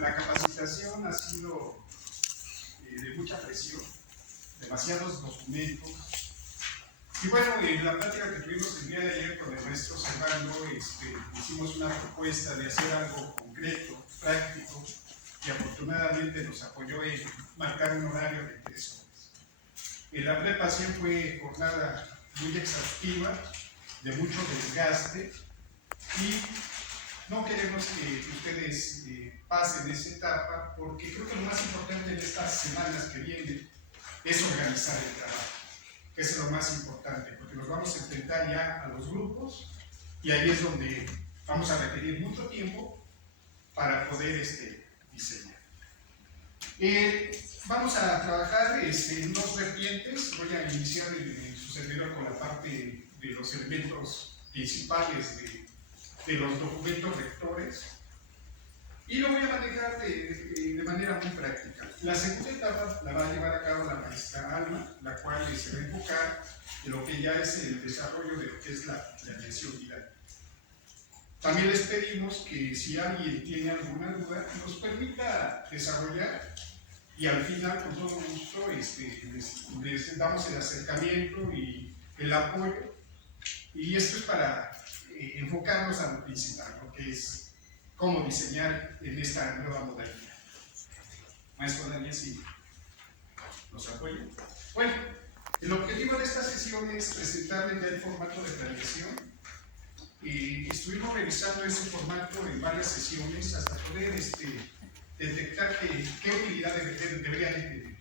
La capacitación ha sido de mucha presión, demasiados documentos. Y bueno, en la plática que tuvimos el día de ayer con el maestro Servando, hicimos una propuesta de hacer algo concreto, práctico, y afortunadamente nos apoyó en marcar un horario de 3 horas. La prepa siempre fue jornada muy exhaustiva, de mucho desgaste, y no queremos que ustedes pasen esa etapa, porque creo que lo más importante en estas semanas que vienen es organizar el trabajo, que es lo más importante, porque nos vamos a enfrentar ya a los grupos, y ahí es donde vamos a requerir mucho tiempo para poder diseñar. Vamos a trabajar en 2 vertientes. Voy a iniciar en su servidor con la parte de los elementos principales de los documentos rectores, y lo voy a manejar de manera muy práctica. La segunda etapa la va a llevar a cabo la maestra Alma, la cual se va a enfocar en lo que ya es el desarrollo de lo que es la planeación didáctica. También les pedimos que si alguien tiene alguna duda, nos permita desarrollar, y al final, con todo gusto, les damos el acercamiento y el apoyo. Y esto es para enfocarnos a lo principal, lo que es cómo diseñar en esta nueva modalidad. Maestro Daniel, si nos apoya. Bueno, el objetivo de esta sesión es presentarles ya el formato de planeación. Estuvimos revisando ese formato en varias sesiones hasta poder detectar qué utilidad debería de tener.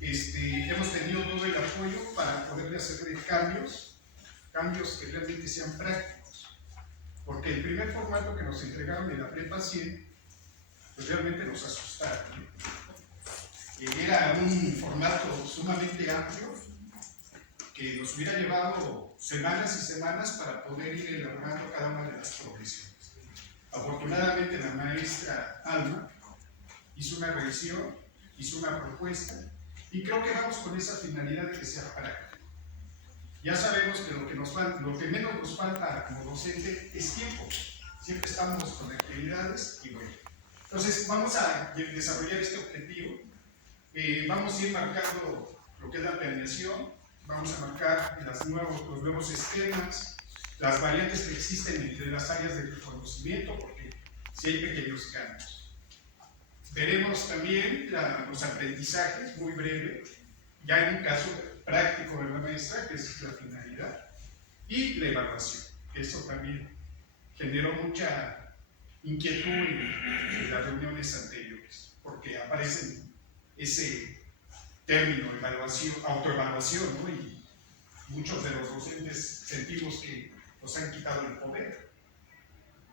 Hemos tenido todo el apoyo para poder hacer cambios que realmente sean prácticos, porque el primer formato que nos entregaron de la prepa 100 pues realmente nos asustaron. Era un formato sumamente amplio que nos hubiera llevado semanas y semanas para poder ir elaborando cada una de las progresiones. Afortunadamente la maestra Alma hizo una revisión, hizo una propuesta, y creo que vamos con esa finalidad de que sea práctico. Ya sabemos que lo que menos nos falta como docente es tiempo. Siempre estamos con actividades y bueno. Entonces vamos a desarrollar este objetivo. Vamos a ir marcando lo que es la planeación, vamos a marcar los nuevos esquemas, las variantes que existen entre las áreas del conocimiento, porque si hay pequeños cambios. Veremos también los aprendizajes, muy breve, ya en un caso práctico de la maestra, que es la finalidad, y la evaluación, que eso también generó mucha inquietud en las reuniones anteriores, porque aparece ese término, evaluación, autoevaluación, ¿no? Y muchos de los docentes sentimos que nos han quitado el poder,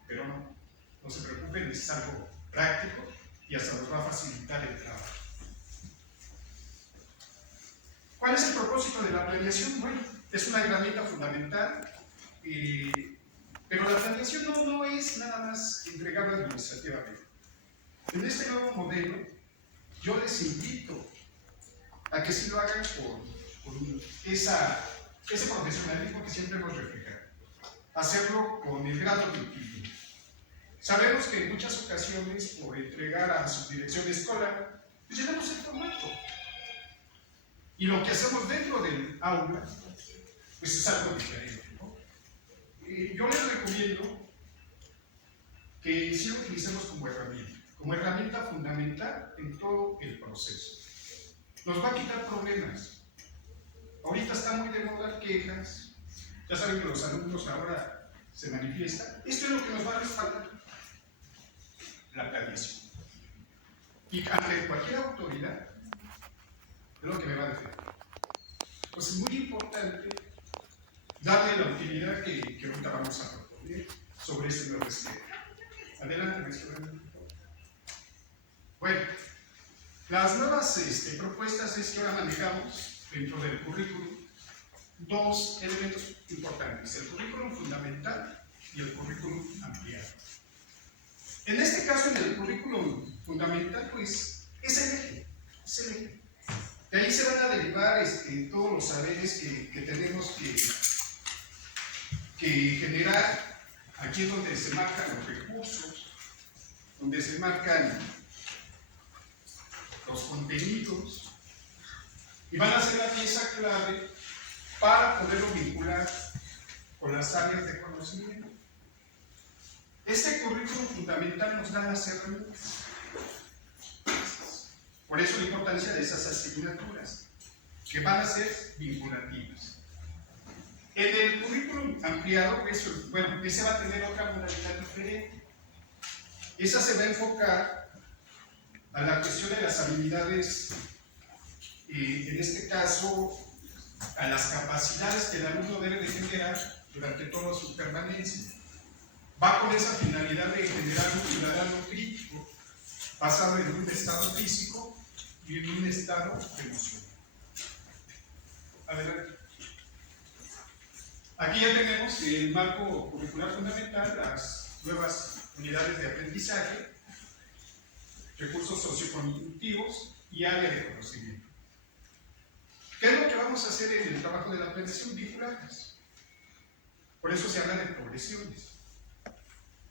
pero no se preocupen, es algo práctico y hasta nos va a facilitar el trabajo. ¿Cuál es el propósito de la planeación? Bueno, es una herramienta fundamental, pero la planeación no es nada más entregarla administrativamente. En este nuevo modelo, yo les invito a que sí lo hagan con ese profesionalismo que siempre hemos reflejado. Hacerlo con el grado de utilidad. Sabemos que en muchas ocasiones, por entregar a su dirección escolar, pues llenamos el formato. Y lo que hacemos dentro del aula, pues es algo diferente, ¿no? Yo les recomiendo que sí lo utilicemos como herramienta fundamental en todo el proceso. Nos va a quitar problemas. Ahorita está muy de moda quejas. Ya saben que los alumnos ahora se manifiestan. Esto es lo que nos va a respaldar: la planeación. Y ante cualquier autoridad, es lo que me va a defender. Pues es muy importante darle la utilidad que ahorita vamos a proponer sobre este nuevo esquema. Adelante, maestro. Bueno, las nuevas propuestas es que ahora manejamos dentro del currículum 2 elementos importantes: el currículum fundamental y el currículum ampliado. En este caso, en el currículum fundamental, pues es el eje. De ahí se van a derivar todos los saberes que tenemos que generar. Aquí es donde se marcan los recursos, donde se marcan los contenidos y van a ser la pieza clave para poderlo vincular con las áreas de conocimiento. Este currículum fundamental nos da las herramientas. Por eso la importancia de esas asignaturas, que van a ser vinculativas. En el currículum ampliado, bueno, ese va a tener otra modalidad diferente. Esa se va a enfocar a la cuestión de las habilidades, en este caso, a las capacidades que el alumno debe de generar durante toda su permanencia. Va con esa finalidad de generar un ciudadano crítico basado en un estado físico y en un estado emocional. Adelante. Aquí ya tenemos el marco curricular fundamental, las nuevas unidades de aprendizaje, recursos sociocognitivos y área de conocimiento. ¿Qué es lo que vamos a hacer en el trabajo de la aprendizaje? Vincularlas. Por eso se habla de progresiones.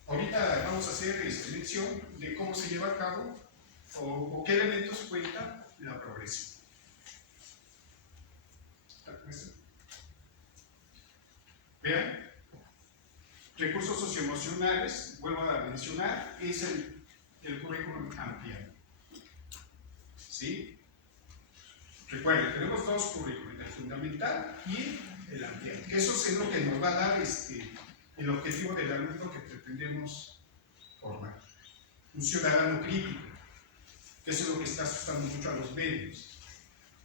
Ahorita vamos a hacer mención de cómo se lleva a cabo o qué elementos cuenta la progresión. Vean, recursos socioemocionales, vuelvo a mencionar, es el currículum ampliado. ¿Sí? Recuerden, tenemos dos currículums, el fundamental y el ampliado. Que eso es lo que nos va a dar el objetivo del alumno que pretendemos formar. Un ciudadano crítico, que eso es lo que está asustando mucho a los medios,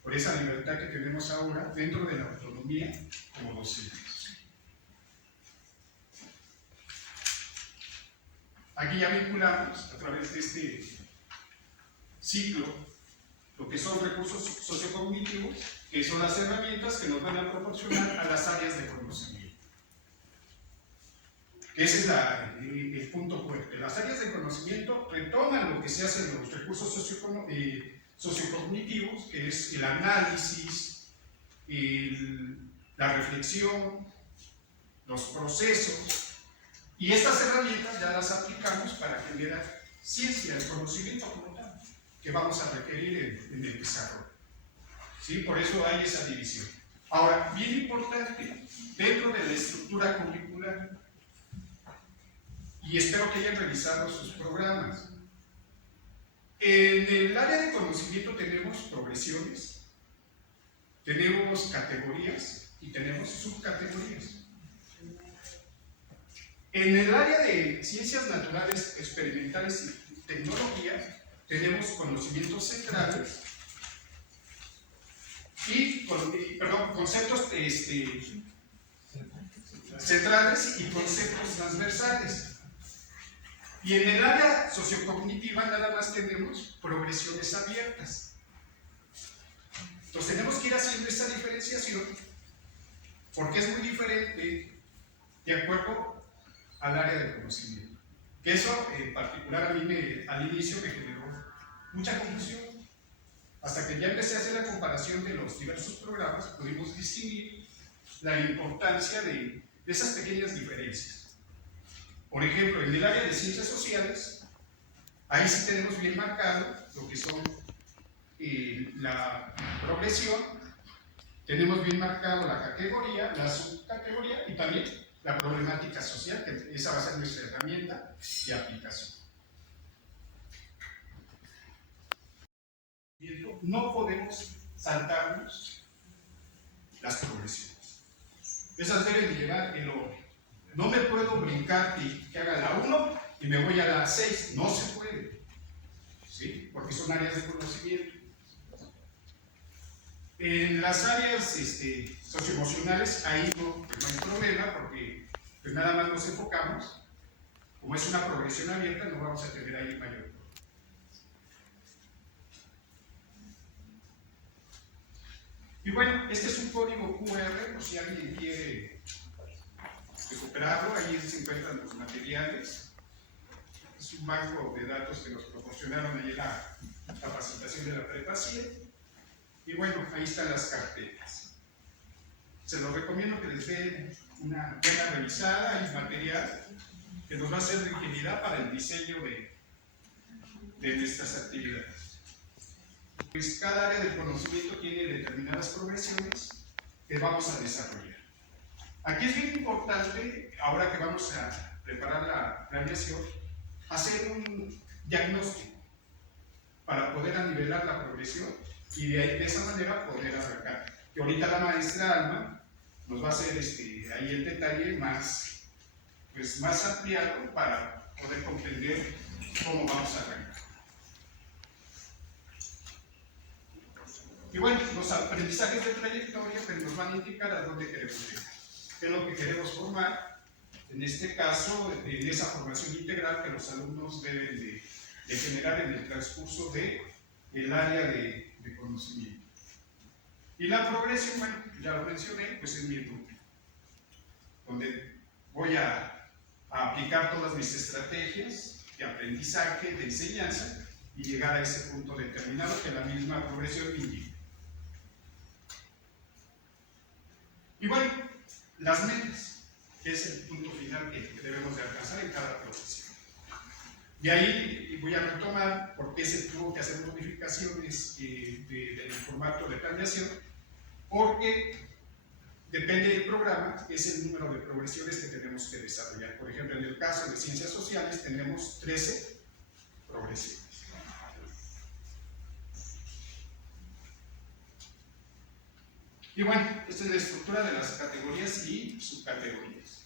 por esa libertad que tenemos ahora dentro de la autonomía como docentes. Aquí ya vinculamos a través de este ciclo lo que son recursos sociocognitivos, que son las herramientas que nos van a proporcionar a las áreas de conocimiento. Ese es el punto fuerte. Las áreas de conocimiento retoman lo que se hace en los recursos sociocognitivos, que es el análisis, la reflexión, los procesos, y estas herramientas ya las aplicamos para generar ciencia del conocimiento como tal, que vamos a requerir en el desarrollo. ¿Sí? Por eso hay esa división. Ahora, bien importante, dentro de la estructura curricular, y espero que hayan revisado sus programas, en el área de conocimiento tenemos progresiones, tenemos categorías y tenemos subcategorías. En el área de ciencias naturales, experimentales y tecnologías, tenemos conocimientos centrales y conceptos centrales y conceptos transversales. Y en el área sociocognitiva nada más tenemos progresiones abiertas. Entonces tenemos que ir haciendo esa diferenciación porque es muy diferente de acuerdo al área de conocimiento. Que eso en particular a mí al inicio me generó mucha confusión. Hasta que ya empecé a hacer la comparación de los diversos programas, pudimos distinguir la importancia de esas pequeñas diferencias. Por ejemplo, en el área de ciencias sociales, ahí sí tenemos bien marcado lo que son la progresión, tenemos bien marcado la categoría, la subcategoría y también la problemática social, que esa va a ser nuestra herramienta de aplicación. No podemos saltarnos las progresiones. Esas deben llevar el orden. No me puedo brincar y que haga la 1 y me voy a la 6. No se puede. ¿Sí? Porque son áreas de conocimiento. En las áreas socioemocionales, ahí no hay problema porque pues nada más nos enfocamos. Como es una progresión abierta, no vamos a tener ahí mayor problema. Y bueno, este es un código QR, por si alguien quiere recuperarlo, ahí se encuentran los materiales. Es un banco de datos que nos proporcionaron ahí en la capacitación de la Prepa 7. Y bueno, ahí están las carpetas. Se los recomiendo que les den una buena revisada, hay material que nos va a ser de utilidad para el diseño de nuestras actividades. Pues cada área del conocimiento tiene determinadas progresiones que vamos a desarrollar. Aquí es bien importante, ahora que vamos a preparar la planeación, hacer un diagnóstico para poder anivelar la progresión y de esa manera poder arrancar. Que ahorita la maestra Alma nos va a hacer ahí el detalle más ampliado para poder comprender cómo vamos a arrancar. Y bueno, los aprendizajes de trayectoria pues, nos van a indicar a dónde queremos llegar, qué es lo que queremos formar, en este caso, en esa formación integral que los alumnos deben de generar en el transcurso del área de conocimiento. Y la progresión, bueno, ya lo mencioné, pues es mi grupo, donde voy a aplicar todas mis estrategias de aprendizaje, de enseñanza, y llegar a ese punto determinado que la misma progresión indica. Y bueno, las metas, que es el punto final que debemos de alcanzar en cada profesión. Y ahí voy a retomar por qué se tuvo que hacer modificaciones del formato de planeación, porque depende del programa, es el número de progresiones que tenemos que desarrollar. Por ejemplo, en el caso de ciencias sociales tenemos 13 progresiones. Y bueno, esta es la estructura de las categorías y subcategorías.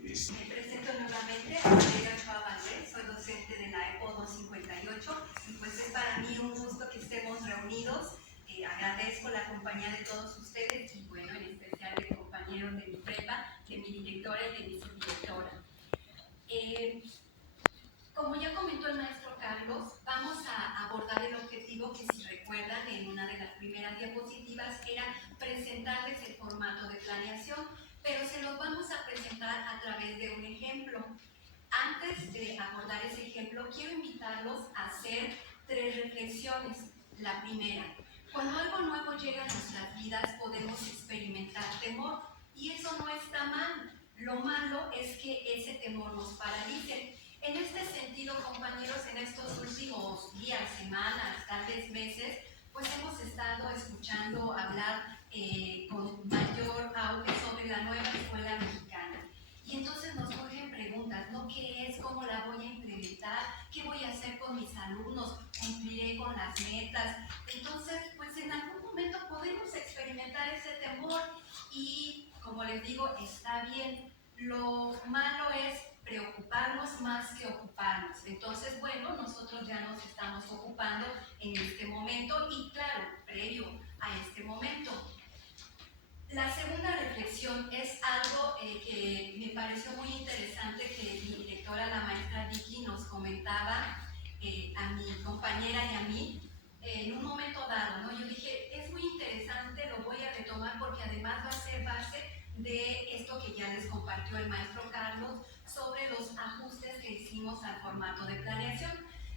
Me presento nuevamente a Valeria Ochoa Valdés, soy docente de la EPO 258 y pues es para mí un gusto que estemos reunidos. Agradezco la compañía de todos ustedes y bueno, en especial de compañeros de mi prepa, de mi directora y de mi subdirectora. Como ya comentó el maestro Carlos, vamos a abordar el objetivo que, si recuerdan, en una de las primeras diapositivas era presentarles el formato de planeación, pero se los vamos a presentar a través de un ejemplo. Antes de abordar ese ejemplo, quiero invitarlos a hacer 3 reflexiones. La primera, cuando algo nuevo llega a nuestras vidas podemos experimentar temor y eso no está mal. Lo malo es que ese temor nos paralice. En este sentido, compañeros, en estos últimos días, semanas, tal vez meses, pues hemos estado escuchando hablar con mayor auge sobre la nueva escuela mexicana. Y entonces nos surgen preguntas, ¿no? ¿Qué es? ¿Cómo la voy a implementar? ¿Qué voy a hacer con mis alumnos? ¿Cumpliré con las metas? Entonces, pues en algún momento podemos experimentar ese temor y, como les digo, está bien. Lo malo es preocuparnos más que ocuparnos. Entonces, bueno, nosotros ya nos estamos ocupando en este momento y, claro, previo a este momento. La segunda reflexión es algo que me pareció muy interesante que mi directora, la maestra Vicky, nos comentaba a mi compañera y a mí en un momento dado, ¿no? Yo dije, es muy interesante, lo voy a retomar porque además va a ser base de esto que ya les compartió el maestro Carlos sobre los ajustes que hicimos al formato de planeación,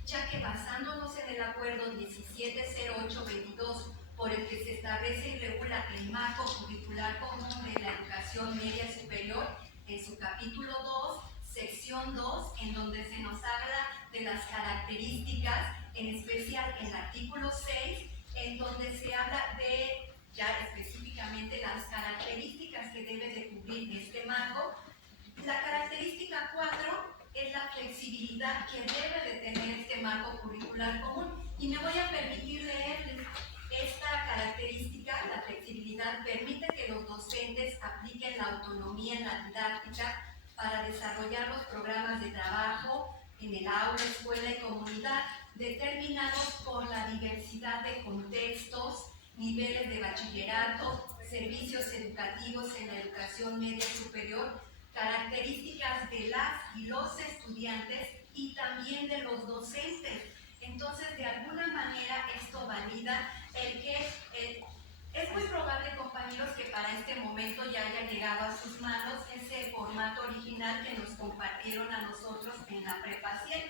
ya que basándonos en el acuerdo 170822 por el que se establece y regula el marco curricular común de la educación media superior, en su capítulo 2, sección 2, en donde se nos habla de las características, en especial en el artículo 6, en donde se habla de ya específicamente las características que debe de cubrir este marco. La característica 4 es la flexibilidad que debe de tener este marco curricular común y me voy a permitir leerles. Esta característica, la flexibilidad, permite que los docentes apliquen la autonomía en la didáctica para desarrollar los programas de trabajo en el aula, escuela y comunidad, determinados por la diversidad de contextos, niveles de bachillerato, servicios educativos en la educación media superior, características de las y los estudiantes y también de los docentes. Entonces, de alguna manera, esto valida el que es muy probable, compañeros, que para este momento ya haya llegado a sus manos ese formato original que nos compartieron a nosotros en la prepa 100.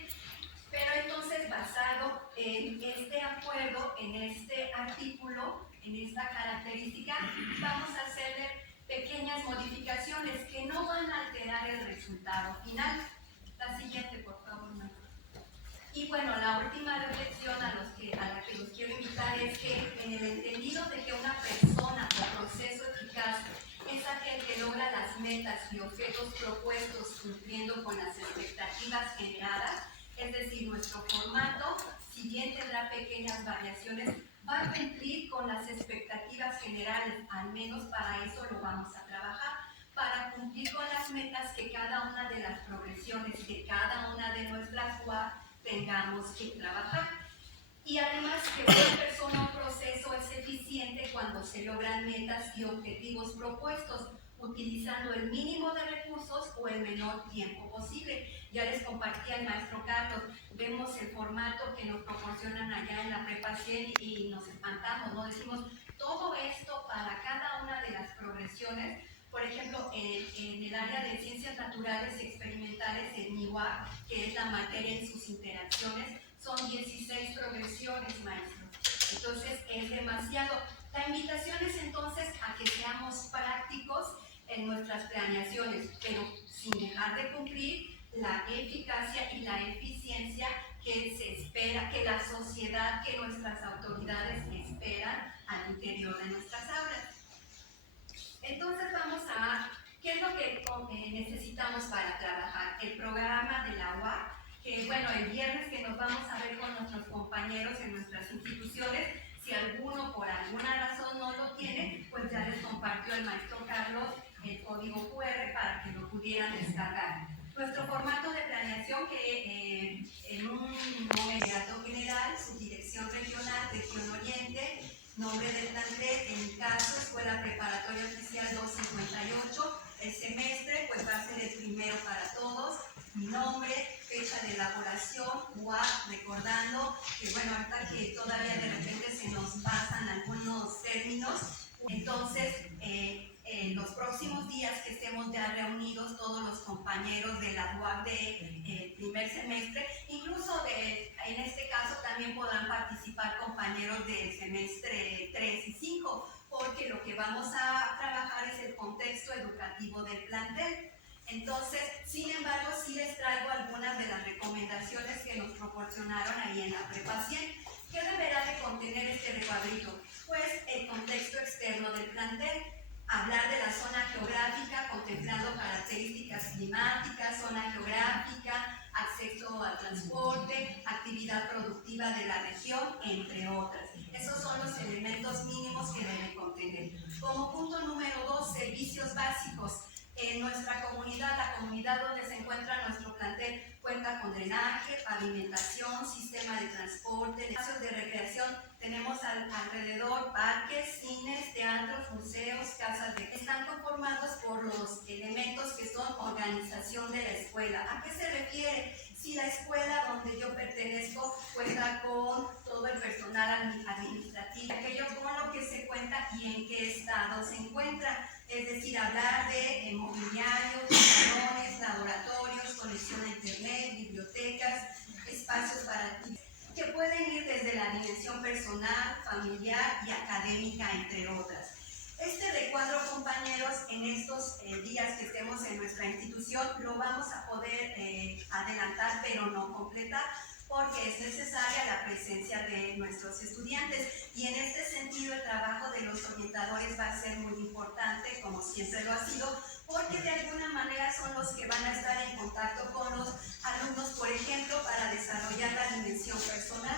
Pero entonces, basado en este acuerdo, en este artículo, en esta característica, vamos a hacerle pequeñas modificaciones que no van a alterar el resultado final. La siguiente, por favor, Marta. Y bueno, la última reflexión a la que los quiero invitar es que en el entendido de que una persona o proceso eficaz es aquel que logra las metas y objetos propuestos cumpliendo con las expectativas generadas, es decir, nuestro formato, si bien tendrá pequeñas variaciones, va a cumplir con las expectativas generales, al menos para eso lo vamos a trabajar, para cumplir con las metas que cada una de las progresiones de cada una de nuestras UAP tengamos que trabajar. Y además que una persona o proceso es eficiente cuando se logran metas y objetivos propuestos, utilizando el mínimo de recursos o el menor tiempo posible. Ya les compartí al maestro Carlos, vemos el formato que nos proporcionan allá en la Prepa 100 y nos espantamos, ¿no? Decimos, todo esto para cada una de las progresiones. Por ejemplo, en el área de ciencias naturales y experimentales en MIWA, que es la materia en sus interacciones, son 16 progresiones, maestro. Entonces, es demasiado. La invitación es entonces a que seamos prácticos en nuestras planeaciones, pero sin dejar de cumplir la eficacia y la eficiencia que se espera, que la sociedad, que nuestras autoridades esperan al interior de nuestras aulas. Entonces vamos a, ¿qué es lo que necesitamos para trabajar? El programa de la UAC, que bueno, el viernes que nos vamos a ver con nuestros compañeros en nuestras instituciones, si alguno por alguna razón no lo tiene, pues ya les compartió el maestro Carlos el código QR para que lo pudieran descargar. Nuestro formato de planeación que en un nombramiento general, su dirección regional, región oriente, nombre del plantel, en mi caso, Escuela Preparatoria Oficial 258, el semestre pues va a ser el primero para todos, mi nombre, fecha de elaboración, UAP, recordando que bueno, ahorita que todavía de repente se nos pasan algunos términos, entonces los próximos días que estemos ya reunidos todos los compañeros de la UAP de primer semestre, incluso en este caso también podrán participar compañeros del semestre 3 y 5, porque lo que vamos a trabajar es el contexto educativo del plantel. Entonces, sin embargo, sí les traigo algunas de las recomendaciones que nos proporcionaron ahí en la Prepa 100. ¿Qué deberá de contener este recuadrito? Pues el contexto externo del plantel, hablar de la zona geográfica, contemplando características climáticas, zona geográfica, acceso al transporte, actividad productiva de la región, entre otras. Esos son los elementos mínimos que deben contener. Como punto número 2, servicios básicos. En nuestra comunidad, la comunidad donde se encuentra nuestro plantel, cuenta con drenaje, pavimentación, sistema de transporte, espacios de recreación. Tenemos alrededor parques, cines, teatros, museos, casas de... Están conformados por los elementos que son organización de la escuela. ¿A qué se refiere? Si la escuela donde yo pertenezco cuenta con todo el personal administrativo, aquello con lo que se cuenta y en qué estado se encuentra. Es decir, hablar de mobiliario, salones, laboratorios, conexión a internet, bibliotecas, espacios para actividades, que pueden ir desde la dimensión personal, familiar y académica, entre otras. Este recuadro, compañeros, en estos días que estemos en nuestra institución, lo vamos a poder adelantar, pero no completar, porque es necesaria la presencia de nuestros estudiantes. Y en este sentido, el trabajo de los orientadores va a ser muy importante, como siempre lo ha sido, porque de alguna manera son los que van a estar en contacto con los alumnos, por ejemplo, para desarrollar la dimensión personal,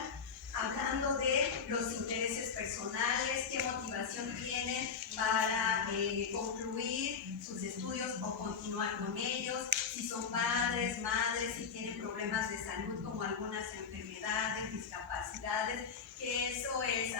hablando de los intereses personales, qué motivación tienen para concluir sus estudios o continuar con ellos, si son padres, madres, si tienen problemas de salud como algunas enfermedades, discapacidades, que eso es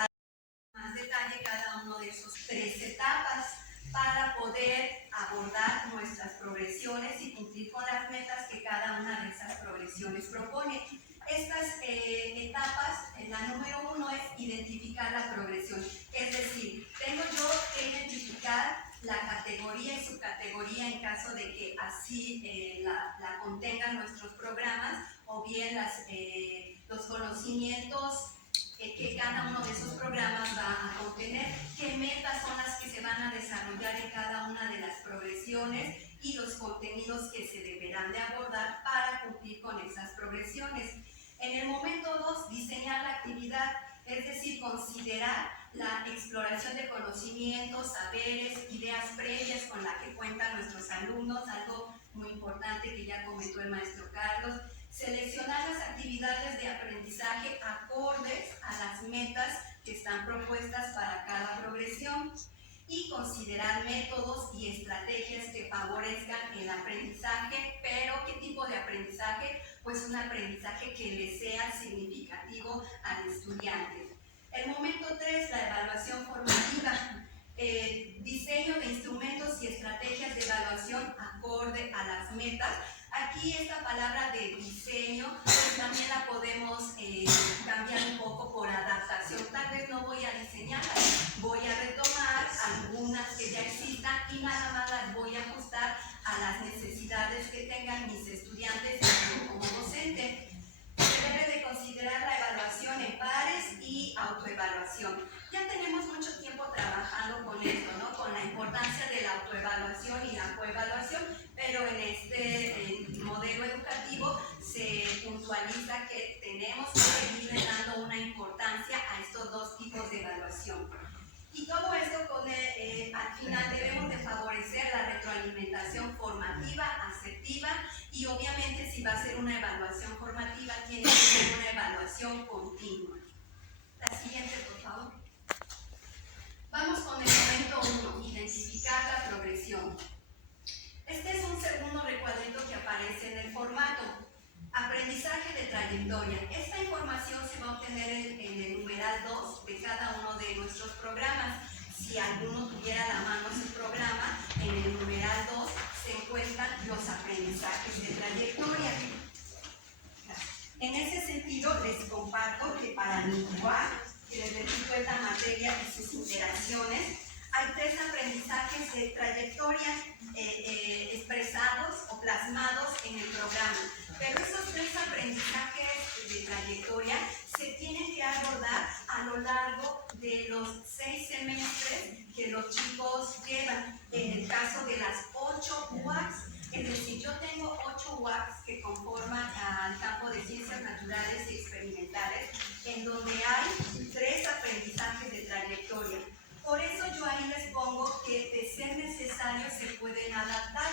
más detalle cada uno de esos 3 etapas para poder abordar nuestras progresiones y cumplir con las metas que cada una de esas progresiones propone. Estas etapas, la número 1 es identificar la progresión, es decir, tengo yo que identificar la categoría y subcategoría en caso de que así la contengan nuestros programas, o bien los conocimientos que cada uno de esos programas va a contener, qué metas son las que se van a desarrollar en cada una de las progresiones y los contenidos que se deberán de abordar para cumplir con esas progresiones. En el momento 2, diseñar la actividad, es decir, considerar la exploración de conocimientos, saberes, ideas previas con las que cuentan nuestros alumnos, algo muy importante que ya comentó el maestro Carlos. Seleccionar las actividades de aprendizaje acordes a las metas que están propuestas para cada progresión y considerar métodos y estrategias que favorezcan el aprendizaje, pero ¿qué tipo de aprendizaje? Pues un aprendizaje que le sea significativo al estudiante. El momento 3, la evaluación formativa. Diseño de instrumentos y estrategias de evaluación acorde a las metas. Aquí esta palabra de diseño pues también la podemos cambiar un poco por adaptación. Tal vez no voy a diseñarlas, voy a retomar algunas que ya existan y nada más las voy a ajustar a las necesidades que tengan mis estudiantes como docente. Se debe de considerar la evaluación en pares y autoevaluación. Ya tenemos mucho tiempo trabajando con esto, ¿no? Con la importancia de la autoevaluación y la coevaluación, pero en este modelo educativo se puntualiza que tenemos que seguirle dando una importancia a estos dos tipos de evaluación. Y todo esto al final debemos de favorecer la retroalimentación formativa, asertiva y obviamente si va a ser una evaluación formativa tiene que ser una evaluación continua. La siguiente, por favor. Vamos con el momento 1, identificar la progresión. Este es un segundo recuadrito que aparece en el formato. Aprendizaje de trayectoria. Esta información se va a obtener en el numeral 2 de cada uno de nuestros programas. Si alguno tuviera a la mano su programa, en el numeral 2 se encuentran los aprendizajes de trayectoria. En ese sentido, les comparto que para mi UAC, que les repito es la materia y sus interacciones, hay 3 aprendizajes de trayectoria expresados o plasmados en el programa. Pero esos 3 aprendizajes de trayectoria se tienen que abordar a lo largo de los 6 semestres que los chicos llevan. En el caso de las 8 UACs, es decir, yo tengo 8 UACs que conforman al campo de ciencias naturales y experimentales, en donde hay 3 aprendizajes de trayectoria. Por eso yo ahí les pongo que de ser necesario se pueden adaptar,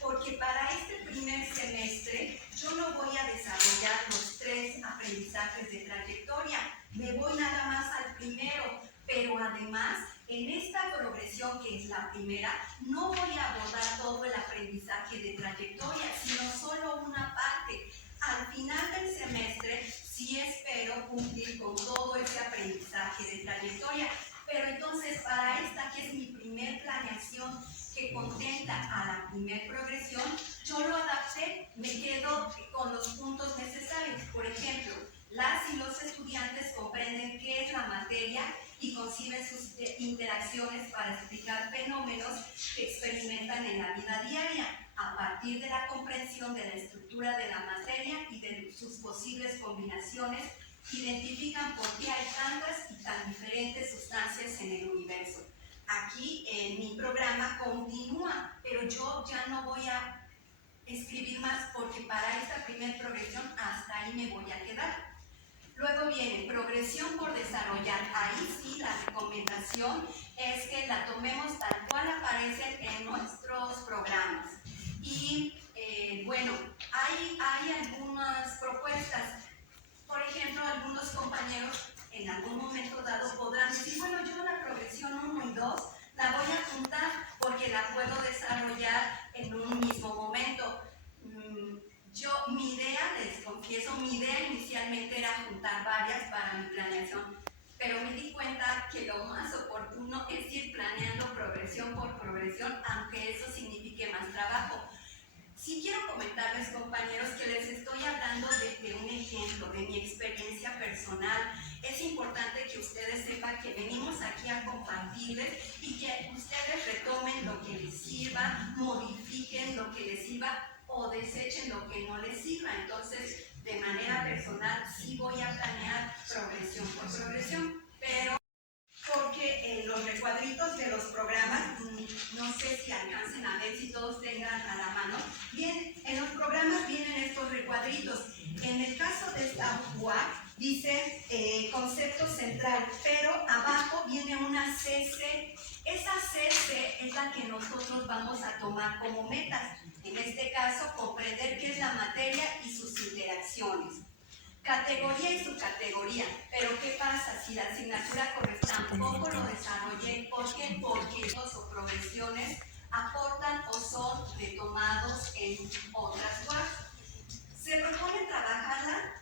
porque para este primer semestre yo no voy a desarrollar los 3 aprendizajes de trayectoria, me voy nada más al primero, pero además en esta progresión que es la primera, no voy a abordar todo el aprendizaje de trayectoria, sino solo una parte. Al final del semestre sí espero cumplir con todo ese aprendizaje de trayectoria. Pero entonces para esta que es mi primer planeación que contempla a la primer progresión, yo lo adapté, me quedo con los puntos necesarios. Por ejemplo, las y los estudiantes comprenden qué es la materia y conciben sus interacciones para explicar fenómenos que experimentan en la vida diaria a partir de la comprensión de la estructura de la materia y de sus posibles combinaciones. Identifican por qué hay tantas y tan diferentes sustancias en el universo. Aquí en mi programa continúa, pero yo ya no voy a escribir más porque para esta primera progresión hasta ahí me voy a quedar. Luego viene progresión por desarrollar. Ahí sí la recomendación es que la tomemos tal cual aparecen en nuestros programas. Y bueno, hay algunas propuestas. Por ejemplo, algunos compañeros en algún momento dado podrán decir, bueno, yo la progresión 1 y 2 la voy a juntar porque la puedo desarrollar en un mismo momento. Mi idea, les confieso, mi idea inicialmente era juntar varias para mi planeación, pero me di cuenta que lo más oportuno es ir planeando progresión por progresión, aunque eso signifique más trabajo. Sí quiero comentarles, compañeros, que les estoy hablando de un ejemplo, de mi experiencia personal. Es importante que ustedes sepan que venimos aquí a compartirles y que ustedes retomen lo que les sirva, modifiquen lo que les sirva o desechen lo que no les sirva. Entonces, de manera personal, sí voy a planear progresión por progresión, pero porque en los recuadritos de los programas, no sé si alcancen a ver si todos tengan a la mano, bien, en los programas vienen estos recuadritos. En el caso de esta dice concepto central, pero abajo viene una CC. Esa CC es la que nosotros vamos a tomar como metas. En este caso, comprender qué es la materia y sus interacciones. Categoría y subcategoría. Pero ¿qué pasa si la asignatura tampoco lo desarrollé? ¿Por qué? Porque los o progresiones aportan o son retomados en otras UACs. Se propone trabajarla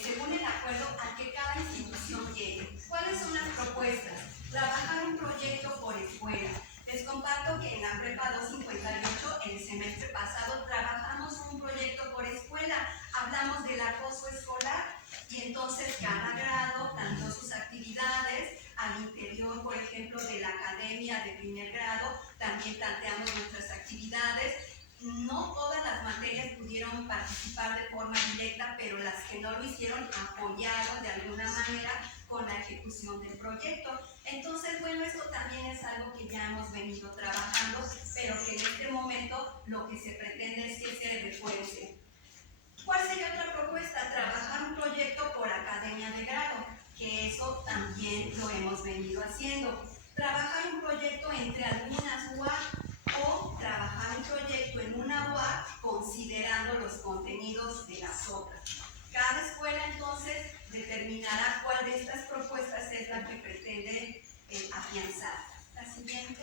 según el acuerdo al que cada institución llegue. ¿Cuáles son las propuestas? Trabajar un proyecto por escuela. Les comparto que en la Prepa 258, el semestre pasado, trabajamos un proyecto por escuela. Hablamos del acoso escolar y entonces cada grado tanto sus actividades al interior, por ejemplo, de la academia de primer grado, también planteamos nuestras actividades. No todas las materias pudieron participar de forma directa, pero las que no lo hicieron apoyaron de alguna manera con la ejecución del proyecto. Entonces, bueno, esto también es algo que ya hemos venido trabajando, pero que en este momento lo que se pretende es que se refuerce. ¿Cuál sería otra propuesta? Trabajar un proyecto por academia de grado, que eso también lo hemos venido haciendo. Trabajar un proyecto entre algunas UAC o trabajar un proyecto en una UAC considerando los contenidos de las otras. Cada escuela entonces determinará cuál de estas propuestas es la que pretende afianzar. La siguiente.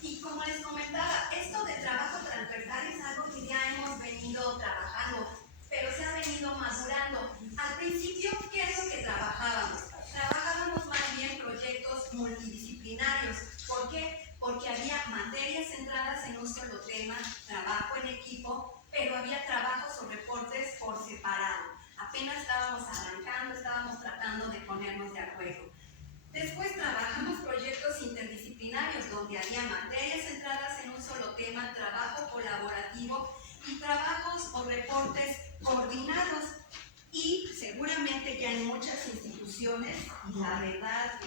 Y como les comentaba, esto de trabajo transversal es algo que ya hemos venido trabajando, pero se ha venido madurando. Al principio, ¿qué es lo que trabajábamos? Trabajábamos más bien proyectos multidisciplinarios. ¿Por qué? Porque había materias centradas en un solo tema, trabajo en equipo, pero había trabajos o reportes por separado. Apenas estábamos arrancando, estábamos tratando de ponernos de acuerdo. Después trabajamos proyectos interdisciplinarios donde había materias centradas en un solo tema, trabajo colaborativo y trabajos o reportes coordinados. Y seguramente ya en muchas instituciones, y la verdad,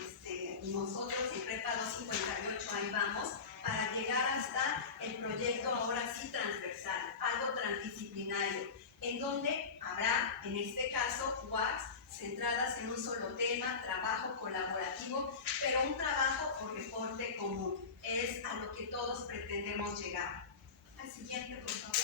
nosotros en Prepa 258 ahí vamos, para llegar hasta el proyecto ahora sí transversal, algo transdisciplinario, en donde habrá, en este caso, UACs centradas en un solo tema, trabajo colaborativo, pero un trabajo o reporte común. Es a lo que todos pretendemos llegar. Al siguiente, por favor.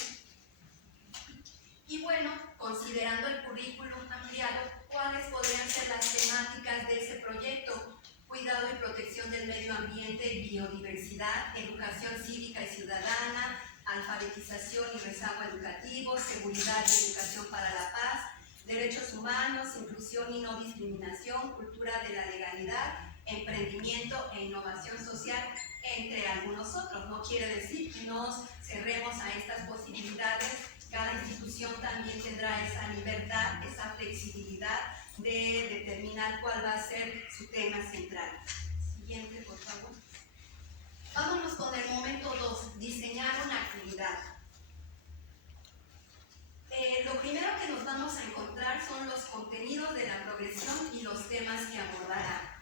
Y bueno, considerando el currículum ampliado, ¿cuáles podrían ser las temáticas de ese proyecto? Cuidado y protección del medio ambiente, biodiversidad, educación cívica y ciudadana, alfabetización y rezago educativo, seguridad y educación para la paz, derechos humanos, inclusión y no discriminación, cultura de la legalidad, emprendimiento e innovación social, entre algunos otros. No quiere decir que nos cerremos a estas posibilidades. Cada institución también tendrá esa libertad, esa flexibilidad de determinar cuál va a ser su tema central. Siguiente, por favor. Vámonos con el momento 2, diseñar una actividad. Lo primero que nos vamos a encontrar son los contenidos de la progresión y los temas que abordará.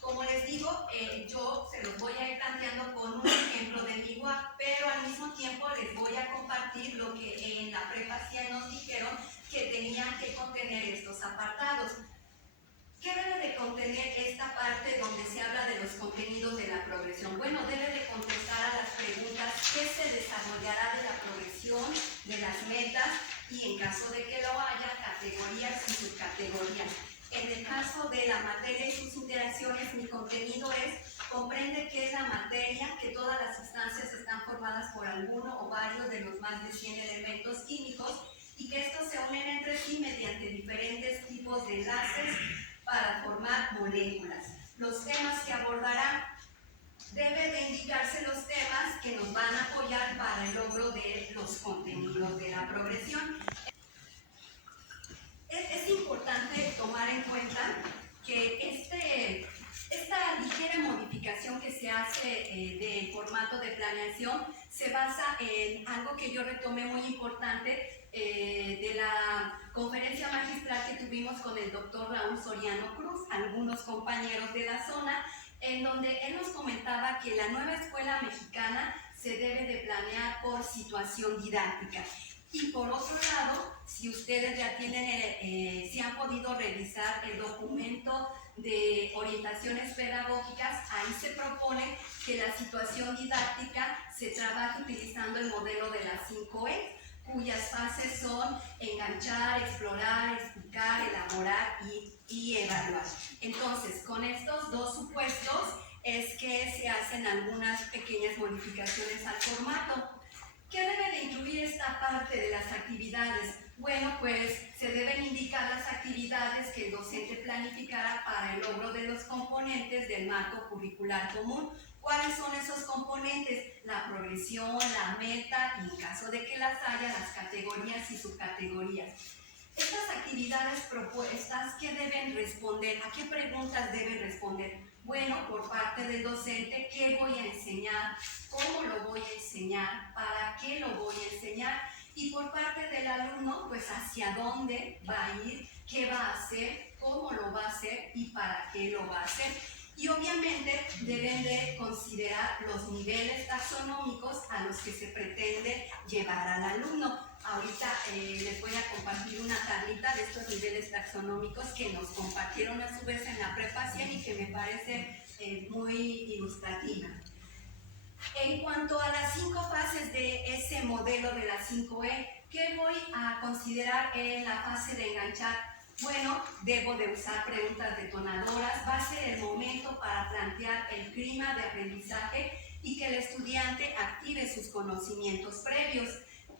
Como les digo, yo se los voy a ir planteando con un ejemplo de mi UAC, pero al mismo tiempo les voy a compartir lo que en la prepa sí nos dijeron que tenían que contener estos apartados. ¿Qué debe de contener esta parte donde se habla de los contenidos de la progresión? Bueno, debe de contestar a las preguntas qué se desarrollará de la progresión, de las metas y en caso de que lo haya, categorías y subcategorías. En el caso de la materia y sus interacciones, mi contenido es: comprende qué es la materia, que todas las sustancias están formadas por alguno o varios de los más de 100 elementos químicos y que estos se unen entre sí mediante diferentes tipos de enlaces para formar moléculas. Los temas que abordará: debe de indicarse los temas que nos van a apoyar para el logro de los contenidos de la progresión. Es importante tomar en cuenta que esta ligera modificación que se hace del formato de planeación se basa en algo que yo retomé muy importante de la conferencia magistral que tuvimos con el doctor Raúl Soriano Cruz, algunos compañeros de la zona, en donde él nos comentaba que la nueva escuela mexicana se debe de planear por situación didáctica. Y por otro lado, si ustedes ya tienen, si han podido revisar el documento de orientaciones pedagógicas, ahí se propone que la situación didáctica se trabaje utilizando el modelo de las 5E, cuyas fases son enganchar, explorar, explicar, elaborar y evaluar. Entonces, con estos dos supuestos es que se hacen algunas pequeñas modificaciones al formato. ¿Qué debe de incluir esta parte de las actividades? Bueno, pues se deben indicar las actividades que el docente planificará para el logro de los componentes del marco curricular común. ¿Cuáles son esos componentes? La progresión, la meta y, en caso de que las haya, las categorías y subcategorías. Estas actividades propuestas, ¿qué deben responder? ¿A qué preguntas deben responder? Bueno, por parte del docente, ¿qué voy a enseñar? ¿Cómo lo voy a enseñar? ¿Para qué lo voy a enseñar? Y por parte del alumno, pues hacia dónde va a ir, qué va a hacer, cómo lo va a hacer y para qué lo va a hacer. Y obviamente deben de considerar los niveles taxonómicos a los que se pretende llevar al alumno. Ahorita les voy a compartir una tablita de estos niveles taxonómicos que nos compartieron a su vez en la prepa 100 y que me parece muy ilustrativa. En cuanto a las 5 fases de ese modelo de las 5E, ¿qué voy a considerar en la fase de enganchar? Bueno, debo de usar preguntas detonadoras, va a ser el momento para plantear el clima de aprendizaje y que el estudiante active sus conocimientos previos.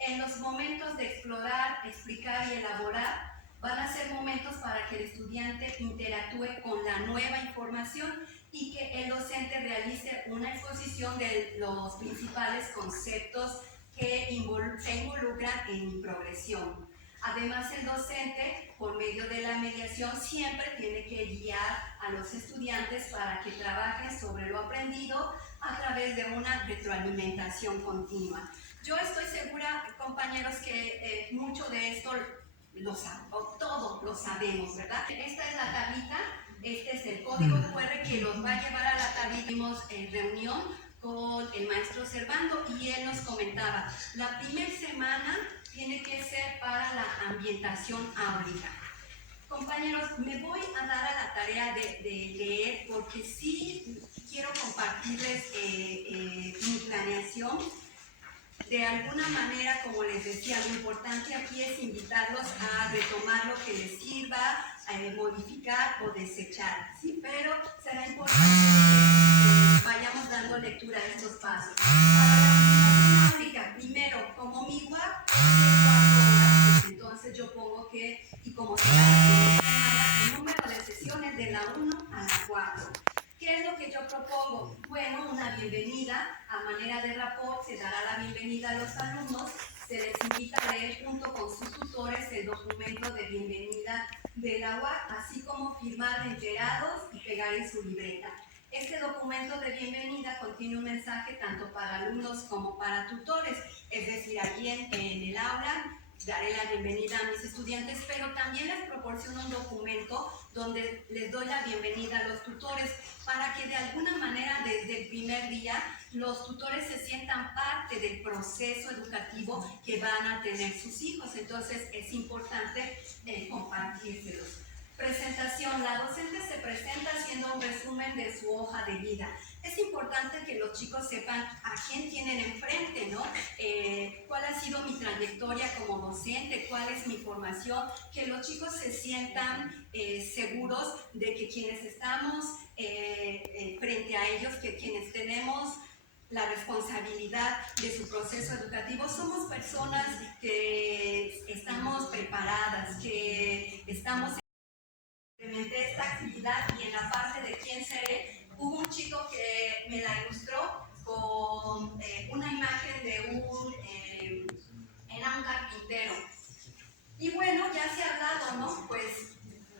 En los momentos de explorar, explicar y elaborar, van a ser momentos para que el estudiante interactúe con la nueva información y que el docente realice una exposición de los principales conceptos que se involucran en mi progresión. Además, el docente, por medio de la mediación, siempre tiene que guiar a los estudiantes para que trabajen sobre lo aprendido a través de una retroalimentación continua. Yo estoy segura, compañeros, que mucho de esto todo lo sabemos, ¿verdad? Esta es la tablita, este es el código QR que los va a llevar a la tablita. Tuvimos reunión con el maestro Servando y él nos comentaba, la primera semana tiene que ser para la ambientación áurica. Compañeros, me voy a dar a la tarea de leer porque sí quiero compartirles mi planeación. De alguna manera, como les decía, lo importante aquí es invitarlos a retomar lo que les sirva, a modificar o desechar, ¿sí? Pero será importante que vayamos dando lectura a estos pasos. Para la dinámica, primero, como mi WAP tiene 4 horas, pues entonces yo pongo que, y como será el número de sesiones de la 1 a la 4. ¿Qué es lo que yo propongo? Bueno, una bienvenida. A manera de rapport se dará la bienvenida a los alumnos, se les invita a leer junto con sus tutores el documento de bienvenida de la UAC, así como firmar enterados y pegar en su libreta. Este documento de bienvenida contiene un mensaje tanto para alumnos como para tutores, es decir, allí en el aula daré la bienvenida a mis estudiantes, pero también les proporciono un documento donde les doy la bienvenida a los tutores para que de alguna manera desde el primer día los tutores se sientan parte del proceso educativo que van a tener sus hijos. Entonces es importante compartírselos. Presentación. La docente se presenta haciendo un resumen de su hoja de vida. Es importante que los chicos sepan a quién tienen enfrente, ¿no? Cuál ha sido mi trayectoria como docente, cuál es mi formación, que los chicos se sientan seguros de que quienes estamos frente a ellos, que quienes tenemos la responsabilidad de su proceso educativo, somos personas que estamos preparadas, que estamos implementé esta actividad y en la parte de quién seré, hubo un chico que me la ilustró con una imagen de era un carpintero. Y bueno, ya se ha hablado, ¿no? Pues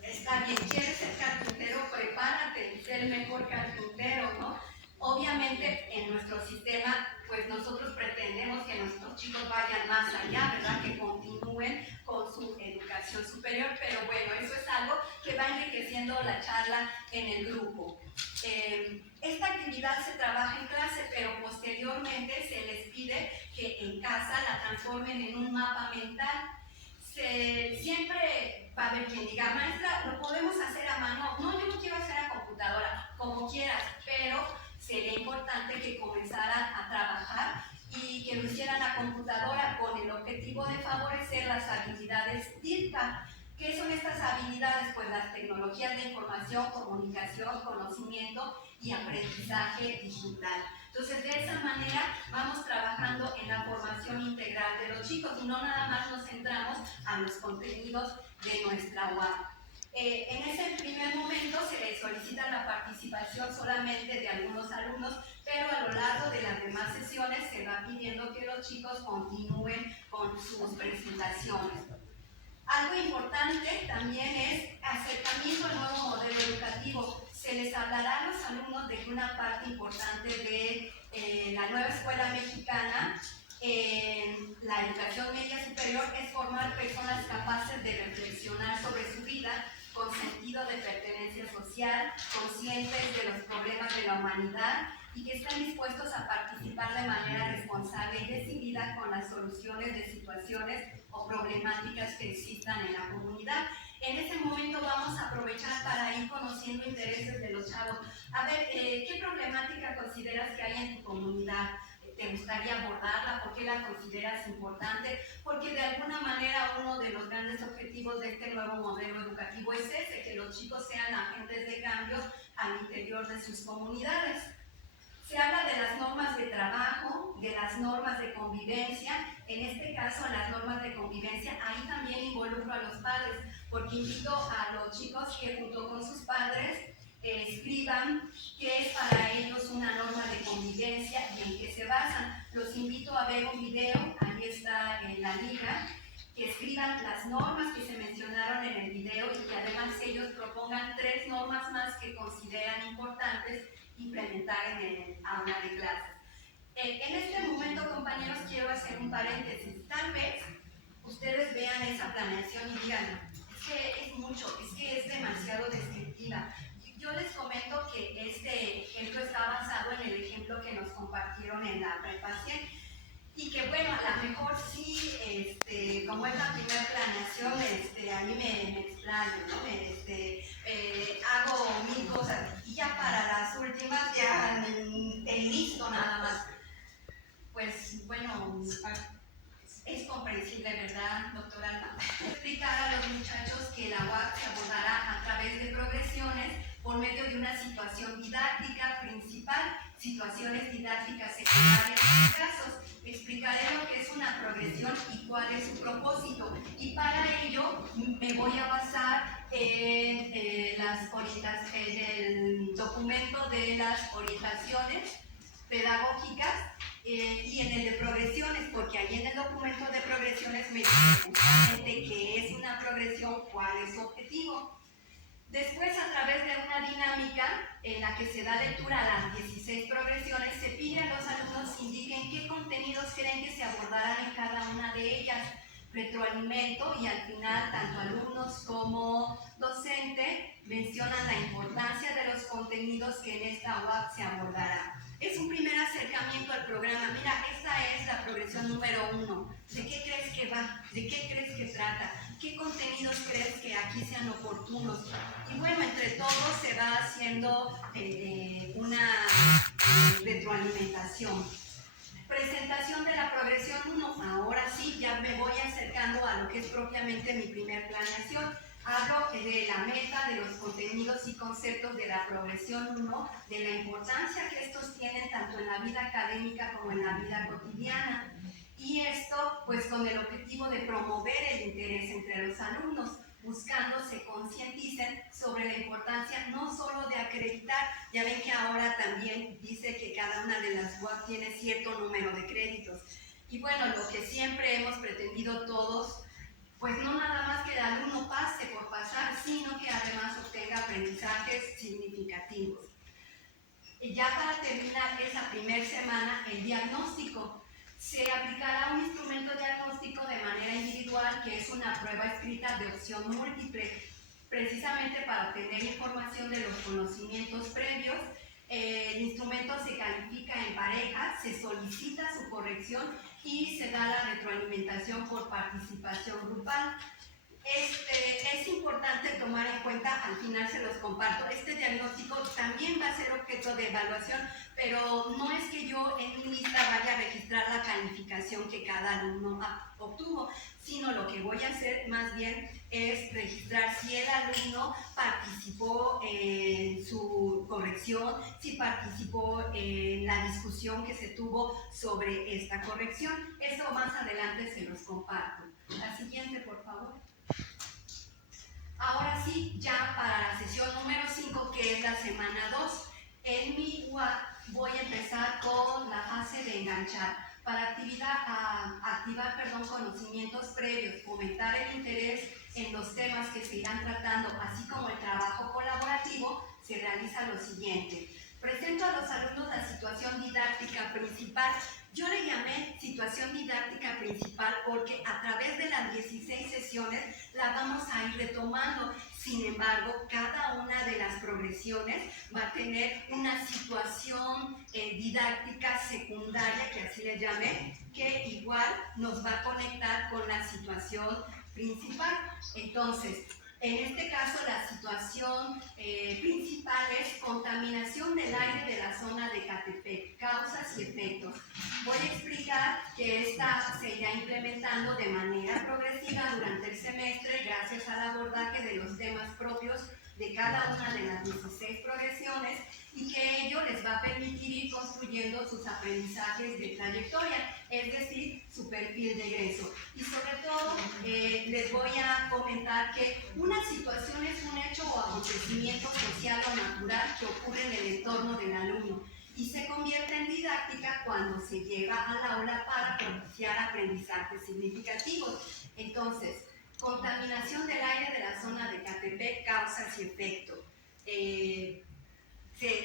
está bien, quieres ser carpintero, prepárate y ser el mejor carpintero, ¿no? Obviamente en nuestro sistema, pues nosotros pretendemos que nuestros chicos vayan más allá, ¿verdad? Que continúen con su educación educación superior, pero bueno, eso es algo que va enriqueciendo la charla en el grupo. Esta actividad se trabaja en clase, pero posteriormente se les pide que en casa la transformen en un mapa mental. Siempre va a haber quien diga, maestra, lo podemos hacer a mano. No, yo lo quiero hacer a computadora, como quieras, pero sería importante que comenzaran a trabajar y que lo hicieran a computadora con el objetivo de favorecer las habilidades TIRCA. ¿Qué son estas habilidades? Pues las tecnologías de información, comunicación, conocimiento y aprendizaje digital. Entonces, de esa manera vamos trabajando en la formación integral de los chicos y no nada más nos centramos a los contenidos de nuestra UAP. En ese primer momento se les solicita la participación solamente de algunos alumnos, pero a lo largo de las demás sesiones se va pidiendo que los chicos continúen con sus presentaciones. Algo importante también es acercamiento al nuevo modelo educativo. Se les hablará a los alumnos de que una parte importante de la nueva escuela mexicana en la educación media superior es formar personas capaces de reflexionar sobre su vida con sentido de pertenencia social, conscientes de los problemas de la humanidad y que estén dispuestos a participar de manera responsable y decidida con las soluciones de situaciones o problemáticas que existan en la comunidad. En ese momento vamos a aprovechar para ir conociendo intereses de los chavos. A ver, ¿qué problemática consideras que hay en tu comunidad? ¿Te gustaría abordarla? ¿Por qué la consideras importante? Porque de alguna manera uno de los grandes objetivos de este nuevo modelo educativo es ese, que los chicos sean agentes de cambio al interior de sus comunidades. Se habla de las normas de trabajo, de las normas de convivencia. En este caso, las normas de convivencia, ahí también involucro a los padres, porque invito a los chicos que junto con sus padres escriban qué es para ellos una norma de convivencia y en qué se basan. Los invito a ver un video, ahí está en la liga, que escriban las normas que se mencionaron en el video y que además ellos propongan 3 normas más que consideran importantes implementar en el aula de clases. En este momento, compañeros, quiero hacer un paréntesis. Tal vez ustedes vean esa planeación y digan, es que es mucho, es que es demasiado descriptiva. Yo les comento que este ejemplo está basado en el ejemplo que nos compartieron en la prepa 100 y que bueno, a lo mejor sí, como es la primera planeación, a mí me explayo, ¿no? Hago 1000 cosas y ya para las últimas ya listo nada más. Pues bueno, es comprensible, ¿verdad, doctora Alma? Explicar a los muchachos que la UAP se abordará a través de progresiones por medio de una situación didáctica principal, situaciones didácticas secundarias y casos. Explicaré lo que es una progresión y cuál es su propósito. Y para ello me voy a basar en el documento de las orientaciones pedagógicas y en el de progresiones, porque ahí en el documento de progresiones me dice justamente qué es una progresión, cuál es su objetivo. Después, a través de una dinámica en la que se da lectura a las 16 progresiones, se pide a los alumnos que indiquen qué contenidos creen que se abordarán en cada una de ellas. Retroalimento y al final, tanto alumnos como docente mencionan la importancia de los contenidos que en esta UAP se abordará. Es un primer acercamiento al programa. Mira, esta es la progresión número 1. ¿De qué crees que va? ¿De qué crees que trata? ¿Qué contenidos crees que aquí sean oportunos? Y bueno, entre todos se va haciendo una retroalimentación. Presentación de la progresión 1. Ahora sí, ya me voy acercando a lo que es propiamente mi primer planeación. Hablo de la meta, de los contenidos y conceptos de la progresión 1, de la importancia que estos tienen tanto en la vida académica como en la vida cotidiana. Y esto, pues, con el objetivo de promover el interés entre los alumnos, buscando se concienticen sobre la importancia no solo de acreditar, ya ven que ahora también dice que cada una de las UAP tiene cierto número de créditos. Y bueno, lo que siempre hemos pretendido todos, pues no nada más que el alumno pase por pasar, sino que además obtenga aprendizajes significativos. Y ya para terminar esa primera semana, el diagnóstico. Se aplicará un instrumento diagnóstico de manera individual, que es una prueba escrita de opción múltiple, precisamente para obtener información de los conocimientos previos. El instrumento se califica en pareja, se solicita su corrección y se da la retroalimentación por participación grupal. Es importante tomar en cuenta, al final se los comparto, este diagnóstico también va a ser objeto de evaluación, pero no es que yo en mi lista vaya a registrar la calificación que cada alumno obtuvo, sino lo que voy a hacer más bien es registrar si el alumno participó en su corrección, si participó en la discusión que se tuvo sobre esta corrección. Eso más adelante se los comparto. La siguiente, por favor. Ahora sí, ya para la sesión número 5, que es la semana 2, en mi UAC voy a empezar con la fase de enganchar. Para activar conocimientos previos, fomentar el interés en los temas que se irán tratando, así como el trabajo colaborativo, se realiza lo siguiente. Presento a los alumnos la situación didáctica principal. Yo le llamé situación didáctica principal porque a través de las 16 sesiones la vamos a ir retomando. Sin embargo, cada una de las progresiones va a tener una situación didáctica secundaria, que así le llamé, que igual nos va a conectar con la situación principal. Entonces, en este caso, la situación principal es contaminación del aire de la zona de Ecatepec, causas y efectos. Voy a explicar que esta se irá implementando de manera progresiva durante el semestre gracias al abordaje de los temas propios de cada una de las 16 progresiones, y que ello les va a permitir ir construyendo sus aprendizajes de trayectoria, es decir, su perfil de egreso. Y sobre todo, les voy a comentar que una situación es un hecho o acontecimiento social o natural que ocurre en el entorno del alumno y se convierte en didáctica cuando se lleva al aula para propiciar aprendizajes significativos. Entonces, contaminación del aire de la zona de Ecatepec, causas y efectos.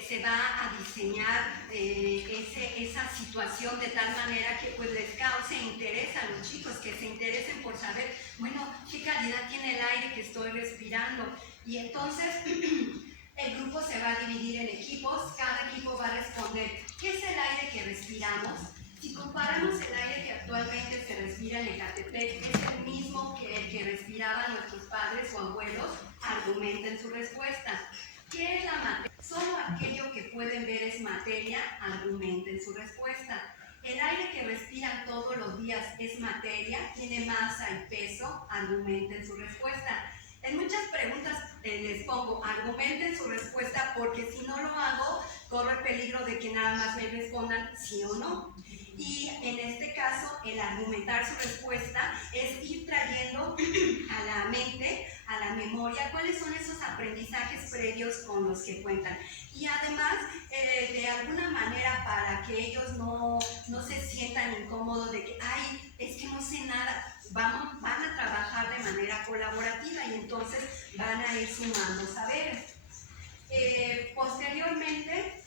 Se va a diseñar esa situación de tal manera que pues les cause interés a los chicos, que se interesen por saber, bueno, qué calidad tiene el aire que estoy respirando. Y entonces el grupo se va a dividir en equipos, cada equipo va a responder, ¿qué es el aire que respiramos? Si comparamos el aire que actualmente se respira en Ecatepec, es el mismo que el que respiraban nuestros padres o abuelos, argumenten su respuesta. ¿Qué es la materia? Solo aquello que pueden ver es materia, argumenten su respuesta. El aire que respiran todos los días es materia, tiene masa y peso, argumenten su respuesta. En muchas preguntas les pongo, argumenten su respuesta, porque si no lo hago, corro el peligro de que nada más me respondan sí o no. Y en este caso, el argumentar su respuesta es ir trayendo a la mente, a la memoria, cuáles son esos aprendizajes previos con los que cuentan. Y además, de alguna manera, para que ellos no se sientan incómodos de que, ay, es que no sé nada, van a trabajar de manera colaborativa y entonces van a ir sumando saberes. Posteriormente,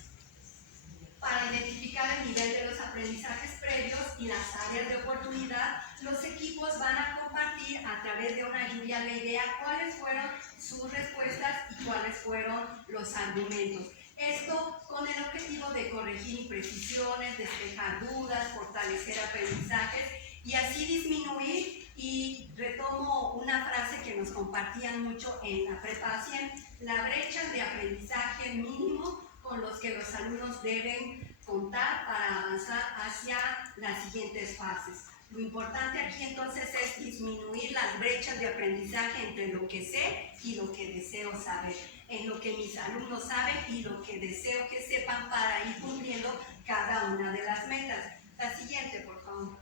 para identificar el nivel de los aprendizajes previos y las áreas de oportunidad, los equipos van a compartir a través de una lluvia de ideas cuáles fueron sus respuestas y cuáles fueron los argumentos. Esto con el objetivo de corregir imprecisiones, despejar dudas, fortalecer aprendizajes y así disminuir. Y retomo una frase que nos compartían mucho en la prepa 100, la brecha de aprendizaje mínimo con los que los alumnos deben contar para avanzar hacia las siguientes fases. Lo importante aquí entonces es disminuir las brechas de aprendizaje entre lo que sé y lo que deseo saber, en lo que mis alumnos saben y lo que deseo que sepan para ir cumpliendo cada una de las metas. La siguiente, por favor.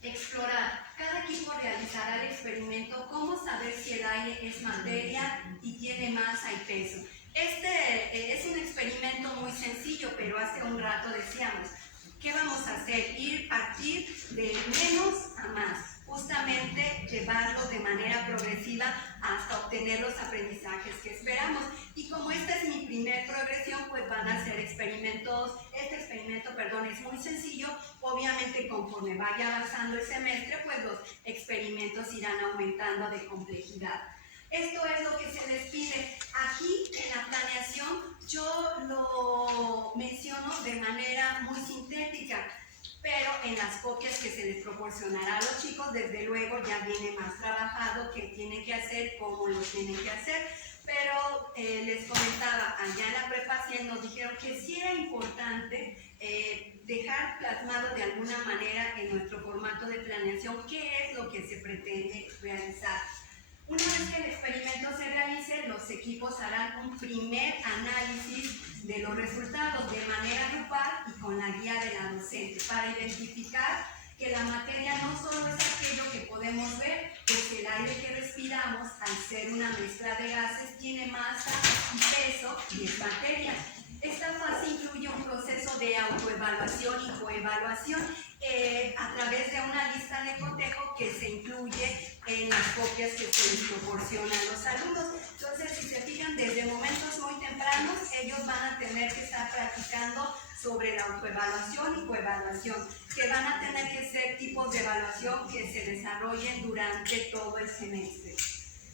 Explorar. Cada equipo realizará el experimento cómo saber si el aire es materia y tiene masa y peso. Este es un experimento muy sencillo, pero hace un rato decíamos, ¿qué vamos a hacer? Partir de menos a más. justamente llevarlo de manera progresiva hasta obtener los aprendizajes que esperamos. Y como esta es mi primer progresión, pues van a ser experimentos. Este experimento, es muy sencillo. Obviamente conforme vaya avanzando el semestre, pues los experimentos irán aumentando de complejidad. Esto es lo que se les pide. Aquí en la planeación yo lo menciono de manera muy sintética, pero en las copias que se les proporcionará a los chicos, desde luego ya viene más trabajado qué tienen que hacer, cómo lo tienen que hacer. Pero les comentaba, allá en la prepa 100 nos dijeron que sí era importante dejar plasmado de alguna manera en nuestro formato de planeación qué es lo que se pretende realizar. Una vez que el experimento se realice, los equipos harán un primer análisis de los resultados de manera grupal y con la guía de la docente para identificar que la materia no solo es aquello que podemos ver, pues el aire que respiramos, al ser una mezcla de gases, tiene masa y peso y es materia. Esta fase incluye un proceso de autoevaluación y coevaluación a través de una lista de cotejo que se incluye en las copias que se les proporcionan a los alumnos. Entonces, si se fijan, desde momentos muy tempranos, ellos van a tener que estar practicando sobre la autoevaluación y coevaluación, que van a tener que ser tipos de evaluación que se desarrollen durante todo el semestre.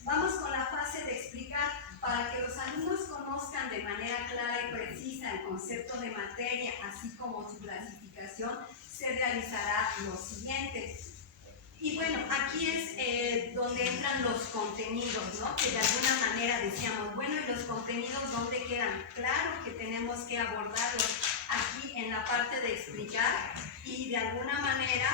Vamos con la fase de explicar. Para que los alumnos conozcan de manera clara y precisa el concepto de materia, así como su clasificación, se realizará lo siguiente. Y bueno, aquí es donde entran los contenidos, ¿no? Que de alguna manera decíamos, bueno, ¿y los contenidos dónde quedan? Claro que tenemos que abordarlos aquí en la parte de explicar, y de alguna manera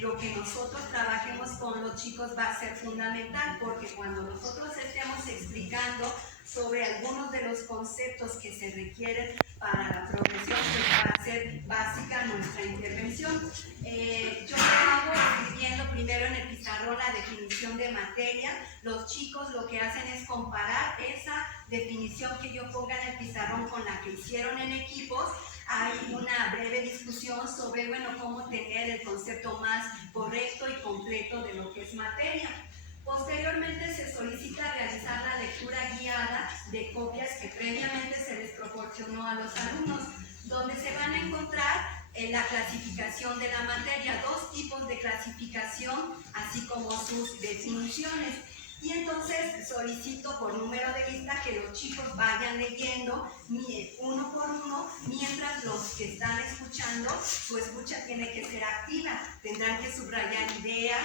lo que nosotros trabajemos con los chicos va a ser fundamental, porque cuando nosotros estemos explicando sobre algunos de los conceptos que se requieren para la progresión, pues va a ser básica nuestra intervención. Yo lo hago escribiendo primero en el pizarrón la definición de materia. Los chicos lo que hacen es comparar esa definición que yo ponga en el pizarrón con la que hicieron en equipos. Hay una breve discusión sobre, cómo tener el concepto más correcto y completo de lo que es materia. Posteriormente se solicita realizar la lectura guiada de copias que previamente se les proporcionó a los alumnos, donde se van a encontrar la clasificación de la materia, 2 tipos de clasificación, así como sus definiciones. Y entonces solicito por número de lista que los chicos vayan leyendo uno por uno, mientras los que están escuchando, su escucha tiene que ser activa, tendrán que subrayar ideas,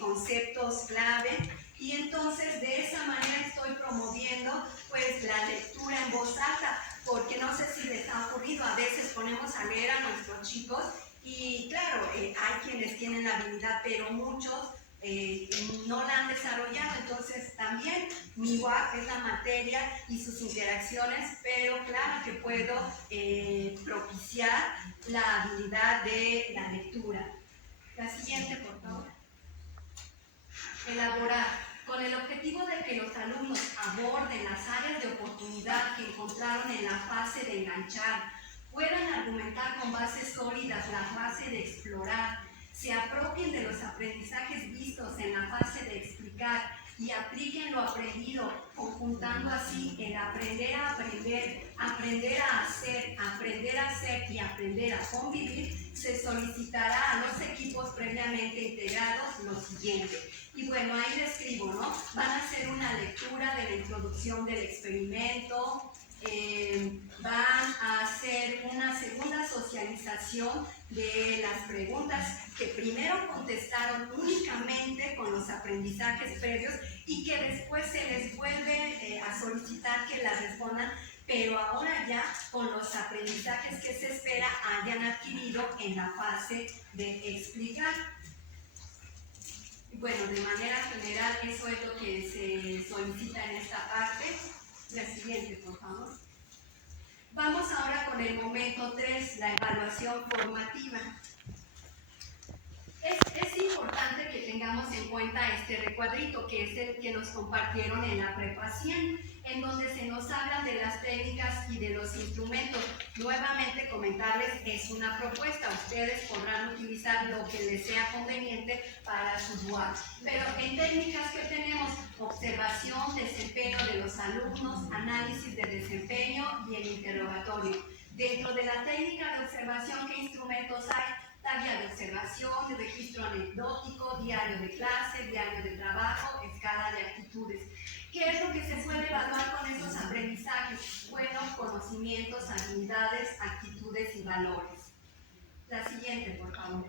conceptos clave, y entonces de esa manera estoy promoviendo pues la lectura en voz alta, porque no sé si les ha ocurrido, a veces ponemos a leer a nuestros chicos y claro, hay quienes tienen la habilidad, pero muchos no la han desarrollado. Entonces también mi WAC es la materia y sus interacciones, pero claro que puedo propiciar la habilidad de la lectura. La siguiente, por favor. Elaborar. Con el objetivo de que los alumnos aborden las áreas de oportunidad que encontraron en la fase de enganchar, puedan argumentar con bases sólidas la fase de explorar, se apropien de los aprendizajes vistos en la fase de explicar y apliquen lo aprendido, conjuntando así el aprender a aprender, aprender a hacer y aprender a convivir, se solicitará a los equipos previamente integrados lo siguiente. Y bueno, ahí les escribo, ¿no? Van a hacer una lectura de la introducción del experimento, van a hacer una segunda socialización de las preguntas que primero contestaron únicamente con los aprendizajes previos y que después se les vuelve a solicitar que las respondan, pero ahora ya con los aprendizajes que se espera hayan adquirido en la fase de explicar. Bueno, de manera general eso es lo que se solicita en esta parte. La siguiente, por favor. Vamos ahora con el momento 3, la evaluación formativa. Es importante que tengamos en cuenta este recuadrito, que es el que nos compartieron en la Prepa 100, en donde se nos habla de las técnicas y de los instrumentos. Nuevamente comentarles, es una propuesta, ustedes podrán utilizar lo que les sea conveniente para sus UAS. Pero en técnicas que tenemos, observación, desempeño de los alumnos, análisis de desempeño y el interrogatorio. Dentro de la técnica de observación, ¿qué instrumentos hay? Guía de observación, registro anecdótico, diario de clase, diario de trabajo, escala de actitudes. ¿Qué es lo que se puede evaluar con estos aprendizajes? Bueno, conocimientos, habilidades, actitudes y valores. La siguiente, por favor.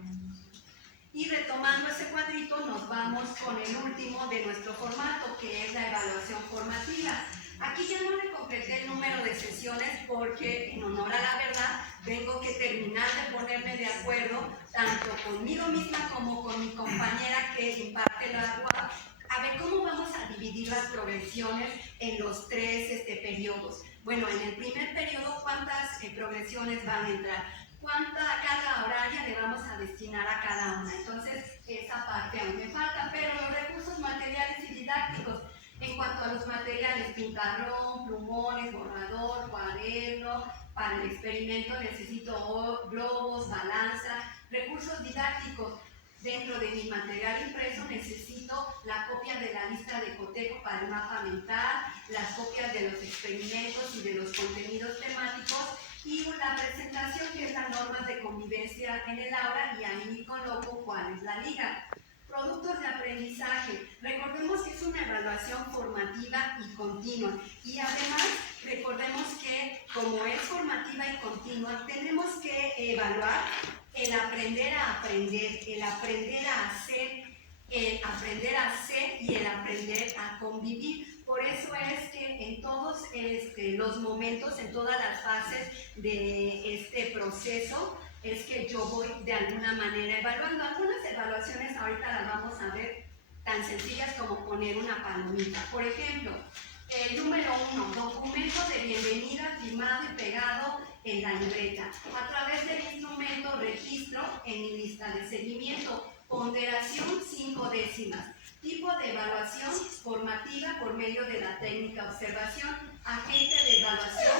Y retomando ese cuadrito, nos vamos con el último de nuestro formato, que es la evaluación formativa. Aquí ya no le completé el número de sesiones porque, en honor a la verdad, tengo que terminar de ponerme de acuerdo tanto conmigo misma como con mi compañera que imparte la UAP, a ver cómo vamos a dividir las progresiones en los tres periodos. Bueno, en el primer periodo, ¿cuántas progresiones van a entrar? ¿Cuánta carga horaria le vamos a destinar a cada una? Entonces, esa parte aún me falta, pero los recursos materiales y didácticos, en cuanto a los materiales, pintarrón, plumones, borrador, cuaderno, para el experimento necesito globos, balanza, recursos didácticos. Dentro de mi material impreso necesito la copia de la lista de cotejo para el mapa mental, las copias de los experimentos y de los contenidos temáticos y la presentación, que es las normas de convivencia en el aula, y ahí coloco cuál es la liga. Productos de aprendizaje. Recordemos que es una evaluación formativa y continua. Y además, recordemos que como es formativa y continua, tenemos que evaluar el aprender a aprender, el aprender a hacer, el aprender a ser y el aprender a convivir. Por eso es que en todos los momentos, en todas las fases de este proceso, es que yo voy de alguna manera evaluando. Algunas evaluaciones ahorita las vamos a ver tan sencillas como poner una palomita. Por ejemplo, el número 1, documento de bienvenida firmado y pegado en la libreta. A través del instrumento registro en mi lista de seguimiento. Ponderación 5 décimas. Tipo de evaluación formativa por medio de la técnica observación. Agente de evaluación,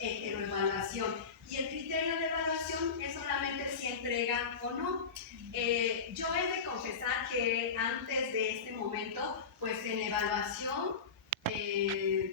heteroevaluación. Y el criterio de evaluación es solamente si entrega o no. Yo he de confesar que antes de este momento, pues en evaluación,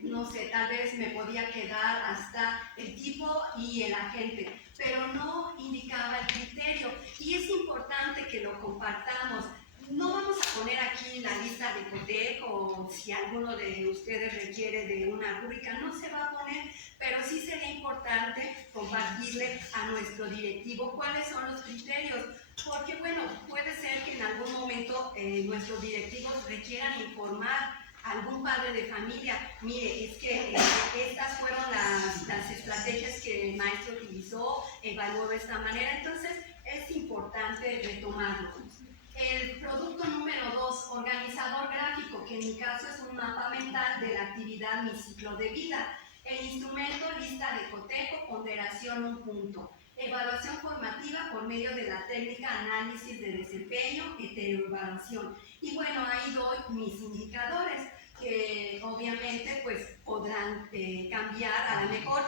no sé, tal vez me podía quedar hasta el tipo y el agente, pero no indicaba el criterio. Y es importante que lo compartamos. No vamos a poner aquí la lista de cotejo, o si alguno de ustedes requiere de una rúbrica, no se va a poner, pero sí sería importante compartirle a nuestro directivo cuáles son los criterios, porque bueno, puede ser que en algún momento nuestros directivos requieran informar a algún padre de familia, mire, es que estas fueron las estrategias que el maestro utilizó, evaluó de esta manera. Entonces es importante retomarlo. El producto número 2, organizador gráfico, que en mi caso es un mapa mental de la actividad Mi Ciclo de Vida. El instrumento, lista de cotejo, ponderación 1 punto. Evaluación formativa por medio de la técnica análisis de desempeño, heteroevaluación. Y bueno, ahí doy mis indicadores, que obviamente pues podrán cambiar. A lo mejor,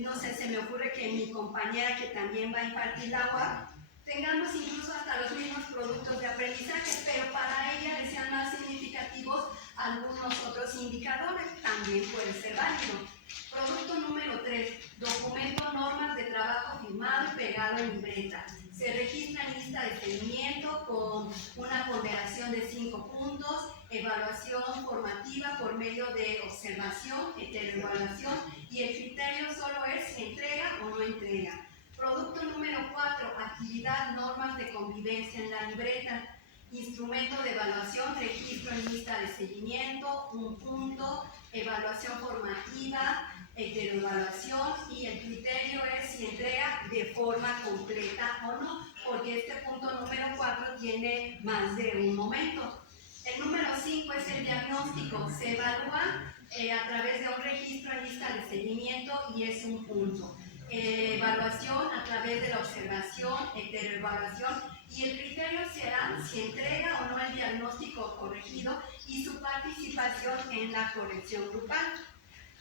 no sé, se me ocurre que mi compañera que también va a impartir la UAP, tengamos incluso hasta los mismos productos de aprendizaje, pero para ella le sean más significativos algunos otros indicadores, también puede ser válido. Producto número 3, documento, normas de trabajo firmado y pegado en libreta. Se registra en lista de seguimiento con una ponderación de 5 puntos, evaluación formativa por medio de observación, heteroevaluación, y el criterio solo es si entrega o no entrega. Producto número 4, actividad, normas de convivencia en la libreta. Instrumento de evaluación, registro en lista de seguimiento, 1 punto, evaluación formativa, heteroevaluación, y el criterio es si entrega de forma completa o no, porque este punto número 4 tiene más de un momento. El número 5 es el diagnóstico, se evalúa a través de un registro en lista de seguimiento y es 1 punto. Evaluación a través de la observación, heteroevaluación, Y el criterio será si entrega o no el diagnóstico corregido y su participación en la corrección grupal.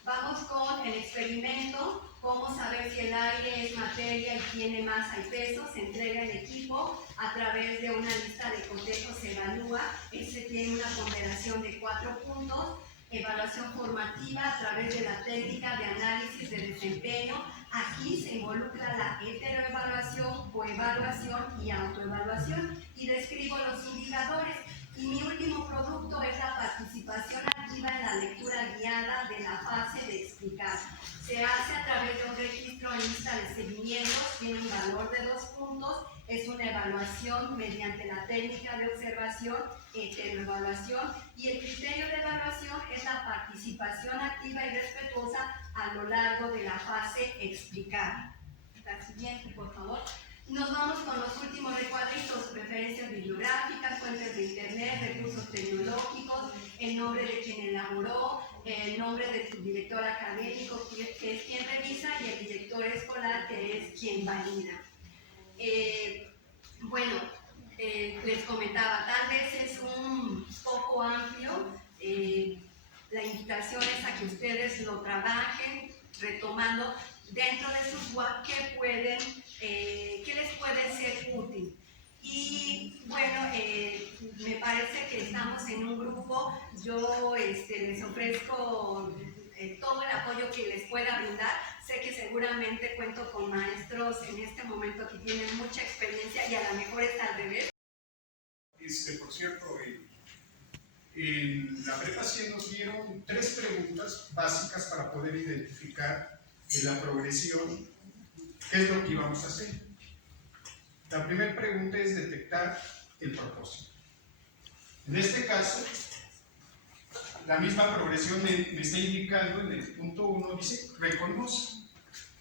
Vamos con el experimento, cómo saber si el aire es materia y tiene masa y peso. Se entrega el equipo a través de una lista de cotejos, se evalúa. Ese tiene una ponderación de 4 puntos. Evaluación formativa a través de la técnica de análisis de desempeño. Aquí se involucra la heteroevaluación, coevaluación y autoevaluación. Y describo los indicadores. Y mi último producto es la participación activa en la lectura guiada de la fase de explicar. Se hace a través de un registro en lista de seguimientos, tiene un valor de 2 puntos, es una evaluación mediante la técnica de observación, heteroevaluación, y el criterio de evaluación es la participación activa y respetuosa a lo largo de la fase explicar. La siguiente, por favor. Nos vamos con los últimos recuadritos: referencias bibliográficas, fuentes de internet, recursos tecnológicos, el nombre de quien elaboró, el nombre de su director académico, que es quien revisa, y el director escolar, que es quien valida. Les comentaba, tal vez es un poco amplio. La invitación es a que ustedes lo trabajen, retomando dentro de su WAP qué les puede ser útil. Y bueno, me parece que estamos en un grupo. Yo les ofrezco todo el apoyo que les pueda brindar. Sé que seguramente cuento con maestros en este momento que tienen mucha experiencia y a lo mejor es al revés. Por cierto, en la prepa 100 nos dieron 3 preguntas básicas para poder identificar en la progresión qué es lo que íbamos a hacer. La primera pregunta es detectar el propósito. En este caso, la misma progresión me está indicando en el punto 1, dice reconoce.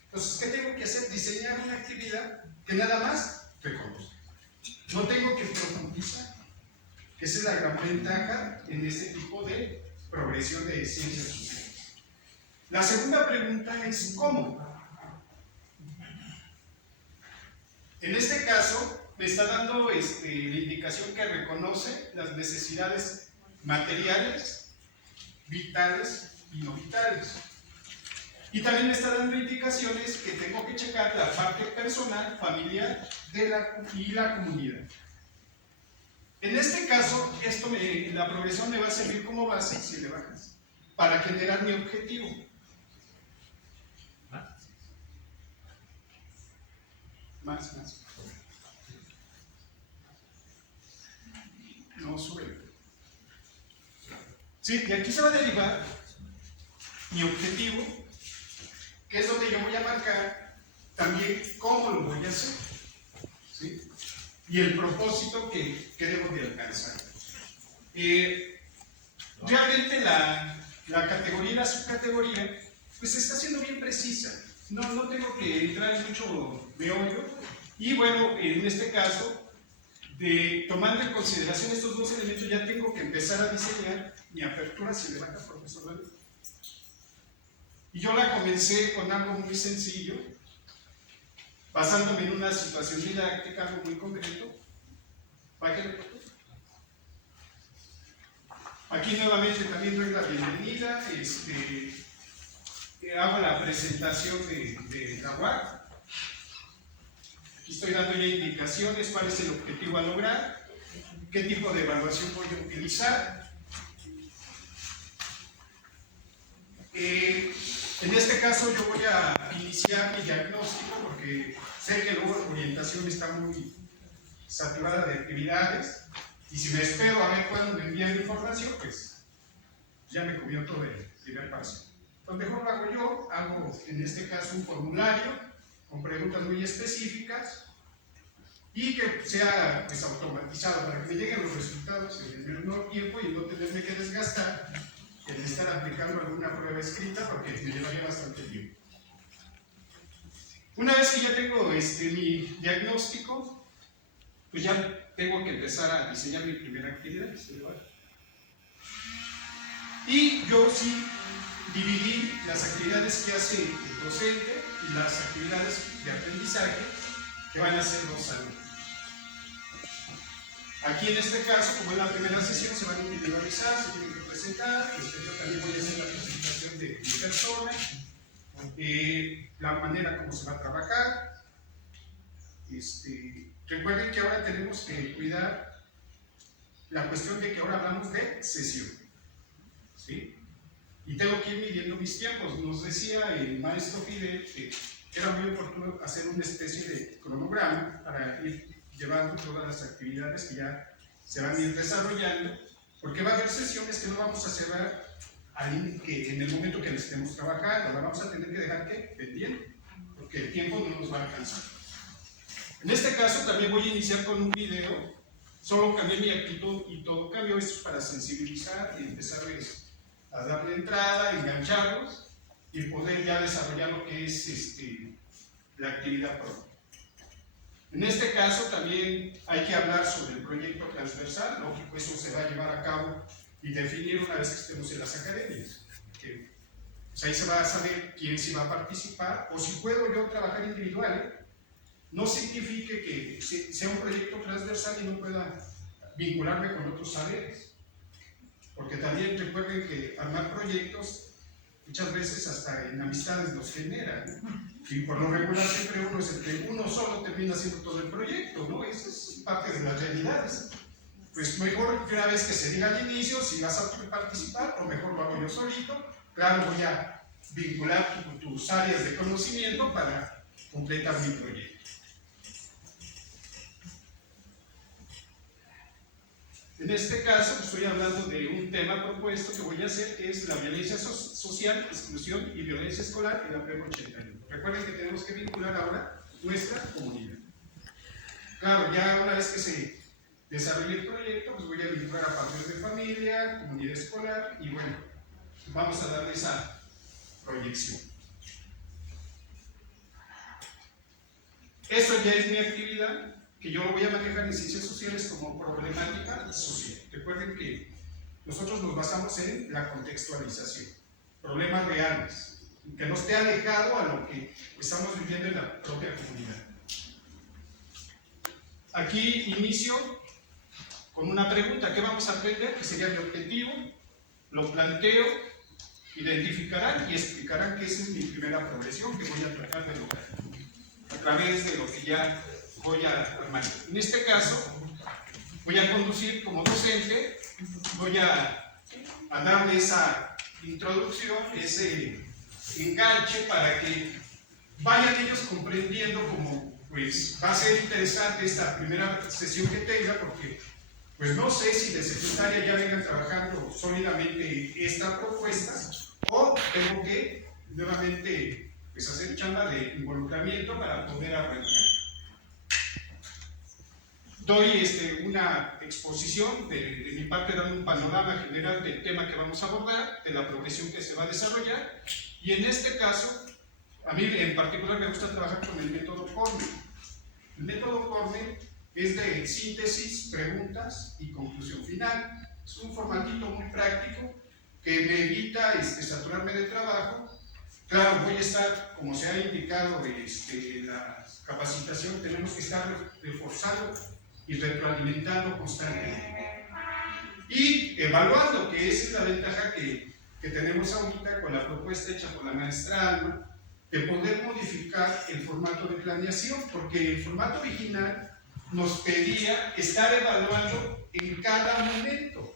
Entonces, ¿qué tengo que hacer? Diseñar una actividad que nada más reconozca. No tengo que profundizar. Esa es la gran ventaja en este tipo de progresión de ciencias sociales. La segunda pregunta es ¿cómo? En este caso, me está dando la indicación que reconoce las necesidades materiales, vitales y no vitales. Y también me está dando indicaciones que tengo que checar la parte personal, familiar y la comunidad. En este caso, la progresión me va a servir como base, si le bajas, para generar mi objetivo. Más. No, sube. Sí, de aquí se va a derivar mi objetivo, que es donde yo voy a marcar también cómo lo voy a hacer. ¿Sí? Y el propósito que debo de alcanzar. Realmente la categoría y la subcategoría pues está siendo bien precisa. No tengo que entrar en mucho meollo. Y bueno, en este caso, tomando en consideración estos 2 elementos, ya tengo que empezar a diseñar mi apertura. Si le baja, profesor David. Y yo la comencé con algo muy sencillo, basándome en una situación didáctica, algo muy concreto. Bájale. Aquí nuevamente también doy la bienvenida. Hago la presentación de la UAC. Aquí estoy dando ya indicaciones, cuál es el objetivo a lograr, qué tipo de evaluación voy a utilizar. En este caso yo voy a iniciar mi diagnóstico porque sé que luego la orientación está muy saturada de actividades y si me espero a ver cuándo me envían la información, pues ya me comió todo el primer paso. Pues mejor lo hago yo, hago en este caso un formulario con preguntas muy específicas y que sea pues, automatizado para que me lleguen los resultados en el menor tiempo y no tenerme que desgastar en estar aplicando alguna prueba escrita porque me llevaría bastante tiempo. Una vez que ya tengo mi diagnóstico, pues ya tengo que empezar a diseñar mi primera actividad. Y yo sí dividí las actividades que hace el docente y las actividades de aprendizaje que van a hacer los alumnos. Aquí en este caso, como es la primera sesión, se van a individualizar, se tienen que presentar. Yo también voy a hacer la presentación de mi persona, la manera como se va a trabajar. Recuerden que ahora tenemos que cuidar la cuestión de que ahora hablamos de sesión, ¿sí? Y tengo que ir midiendo mis tiempos. Nos decía el maestro Fidel que era muy oportuno hacer una especie de cronograma para ir llevando todas las actividades que ya se van a ir desarrollando, porque va a haber sesiones que no vamos a cerrar en el momento que estemos trabajando, la vamos a tener que dejar pendiente, porque el tiempo no nos va a alcanzar. En este caso también voy a iniciar con un video, solo cambié mi actitud y todo cambió. Esto es para sensibilizar y empezar a darle entrada, engancharlos y poder ya desarrollar lo que es la actividad propia. En este caso también hay que hablar sobre el proyecto transversal, lógico, eso se va a llevar a cabo y definir una vez que estemos en las academias. Pues ahí se va a saber quién sí va a participar, o si puedo yo trabajar individual. No signifique que sea un proyecto transversal y no pueda vincularme con otros saberes. Porque también recuerden que armar proyectos muchas veces hasta en amistades los genera, ¿no? Y por lo regular siempre uno solo termina haciendo todo el proyecto, ¿no? Eso es parte de las realidades. Pues mejor que una vez que se diga al inicio si vas a participar, o mejor lo hago yo solito. Claro, voy a vincular tus áreas de conocimiento para completar mi proyecto. En este caso estoy hablando de un tema propuesto que voy a hacer, que es la violencia social, exclusión y violencia escolar en la PREP 81. Recuerden que tenemos que vincular ahora nuestra comunidad. Claro, ya una vez que se desarrolle el proyecto, pues voy a vincular a padres de familia, comunidad escolar, y bueno, vamos a darle esa proyección. Eso ya es mi actividad, que yo lo voy a manejar en ciencias sociales como problemática social. Recuerden que nosotros nos basamos en la contextualización, problemas reales, que no esté alejado a lo que estamos viviendo en la propia comunidad. Aquí inicio con una pregunta: ¿qué vamos a aprender? Que sería mi objetivo, lo planteo, identificarán y explicarán que esa es mi primera progresión que voy a tratar de lograr a través de lo que ya voy a armar. En este caso, voy a conducir como docente, voy a darle esa introducción, ese enganche para que vayan ellos comprendiendo cómo pues va a ser interesante esta primera sesión que tenga, porque pues no sé si de secundaria ya vengan trabajando sólidamente esta propuesta, o tengo que nuevamente pues hacer chamba de involucramiento para poder arrancar. Doy una exposición de mi parte, dando un panorama general del tema que vamos a abordar, de la profesión que se va a desarrollar, y en este caso, a mí en particular me gusta trabajar con el método Cornell. El método Cornell es de síntesis, preguntas y conclusión final. Es un formatito muy práctico que me evita saturarme de trabajo. Claro, voy a estar, como se ha indicado en la capacitación, tenemos que estar reforzando y retroalimentando constantemente. Y evaluando, que esa es la ventaja que tenemos ahorita con la propuesta hecha por la maestra Alma, de poder modificar el formato de planeación, porque el formato original nos pedía estar evaluando en cada momento.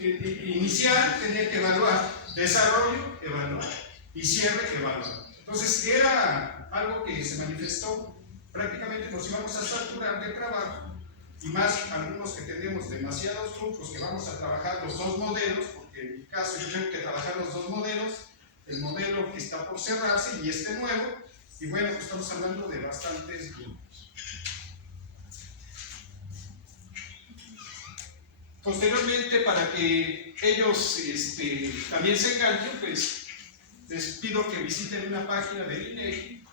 Iniciar, tener que evaluar, desarrollo, evaluar, y cierre, evaluar. Entonces era algo que se manifestó, prácticamente nos íbamos a saturar de trabajo, y más algunos que tenemos demasiados grupos que vamos a trabajar los dos modelos, porque en mi caso yo tengo que trabajar los dos modelos, el modelo que está por cerrarse y este nuevo, y bueno, pues estamos hablando de bastantes grupos. Posteriormente, para que ellos también se enganchen, pues les pido que visiten una página del INEGI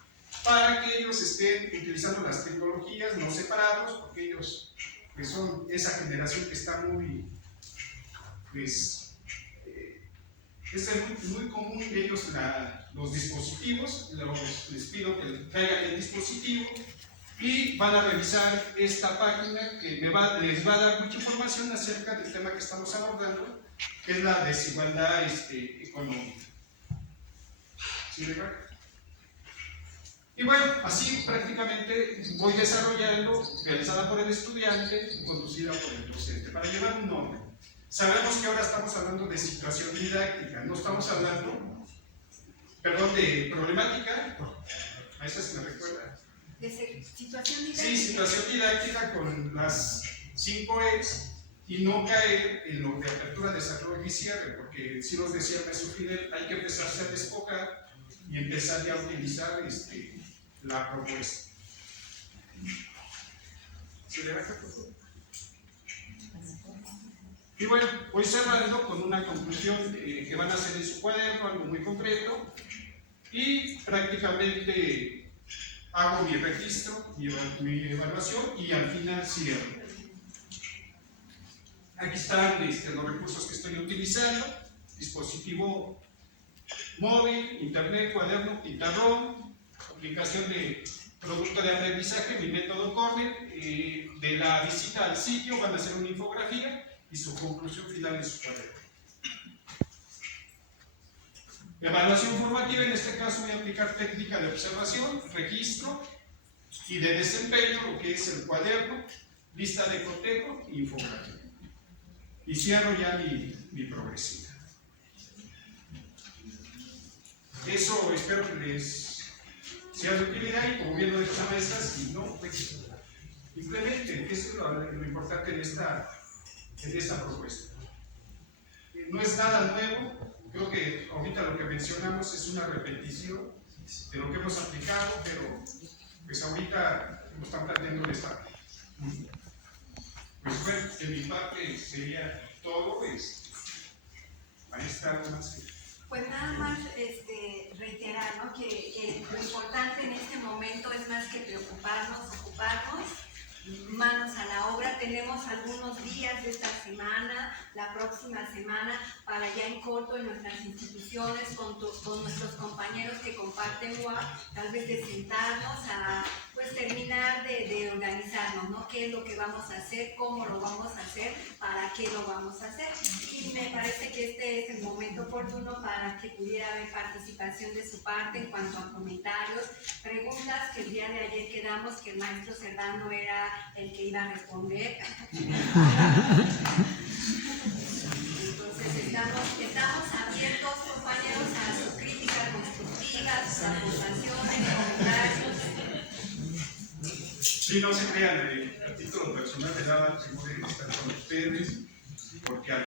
para que ellos estén utilizando las tecnologías, no separados, porque ellos pues, son esa generación que está muy, pues, es muy común que ellos los dispositivos, les pido que traigan el dispositivo, y van a revisar esta página que les va a dar mucha información acerca del tema que estamos abordando, que es la desigualdad económica. ¿Sí, verdad? Y bueno, así prácticamente voy desarrollando, realizada por el estudiante, conducida por el docente, para llevar un orden. Sabemos que ahora estamos hablando de situación didáctica, no estamos hablando, perdón, de problemática, a esa se me recuerda. De situación didáctica. Sí, situación didáctica con las 5 E's y no caer en lo de apertura, desarrollo y cierre, porque si nos decía el maestro Fidel, hay que empezarse a desfocar y empezar ya a utilizar la propuesta. ¿Se le baja, por favor? Y bueno, voy cerrando con una conclusión que van a hacer en su cuaderno, algo muy concreto, y prácticamente hago mi registro, mi evaluación y al final cierro. Aquí están los recursos que estoy utilizando: dispositivo móvil, internet, cuaderno, pizarrón, aplicación de producto de aprendizaje, mi método Corner. De la visita al sitio van a hacer una infografía y su conclusión final en su cuaderno. Evaluación formativa: en este caso voy a aplicar técnica de observación, registro y de desempeño, lo que es el cuaderno, lista de cotejo e infografía. Y cierro ya mi progresiva. Eso espero que les sea de utilidad, y como bien lo dijo la maestra, si no, pues implementen. Eso es lo importante de esta propuesta. No es nada nuevo, creo que ahorita lo que mencionamos es una repetición de lo que hemos aplicado, pero pues ahorita nos están planteando de esta. Pues bueno, de mi parte sería todo. Maestra, algo más. Pues nada más reiterar, ¿no?, que lo importante en este momento es más que preocuparnos, ocuparnos, manos a la obra. Tenemos algunos días de esta semana, la próxima semana, para ya en corto en nuestras instituciones, con nuestros compañeros que comparten UAP, tal vez de sentarnos a pues terminar de organizarnos, ¿no? ¿Qué es lo que vamos a hacer? ¿Cómo lo vamos a hacer? ¿Para qué lo vamos a hacer? Y me parece que este es el momento oportuno para que pudiera haber participación de su parte en cuanto a comentarios, preguntas, que el día de ayer quedamos que el maestro Serrano era el que iba a responder. Entonces estamos abiertos, compañeros, a sus críticas constructivas, sus aportaciones, comentarios. Sí, no se crean, a título personal de nada, tengo que estar con ustedes, porque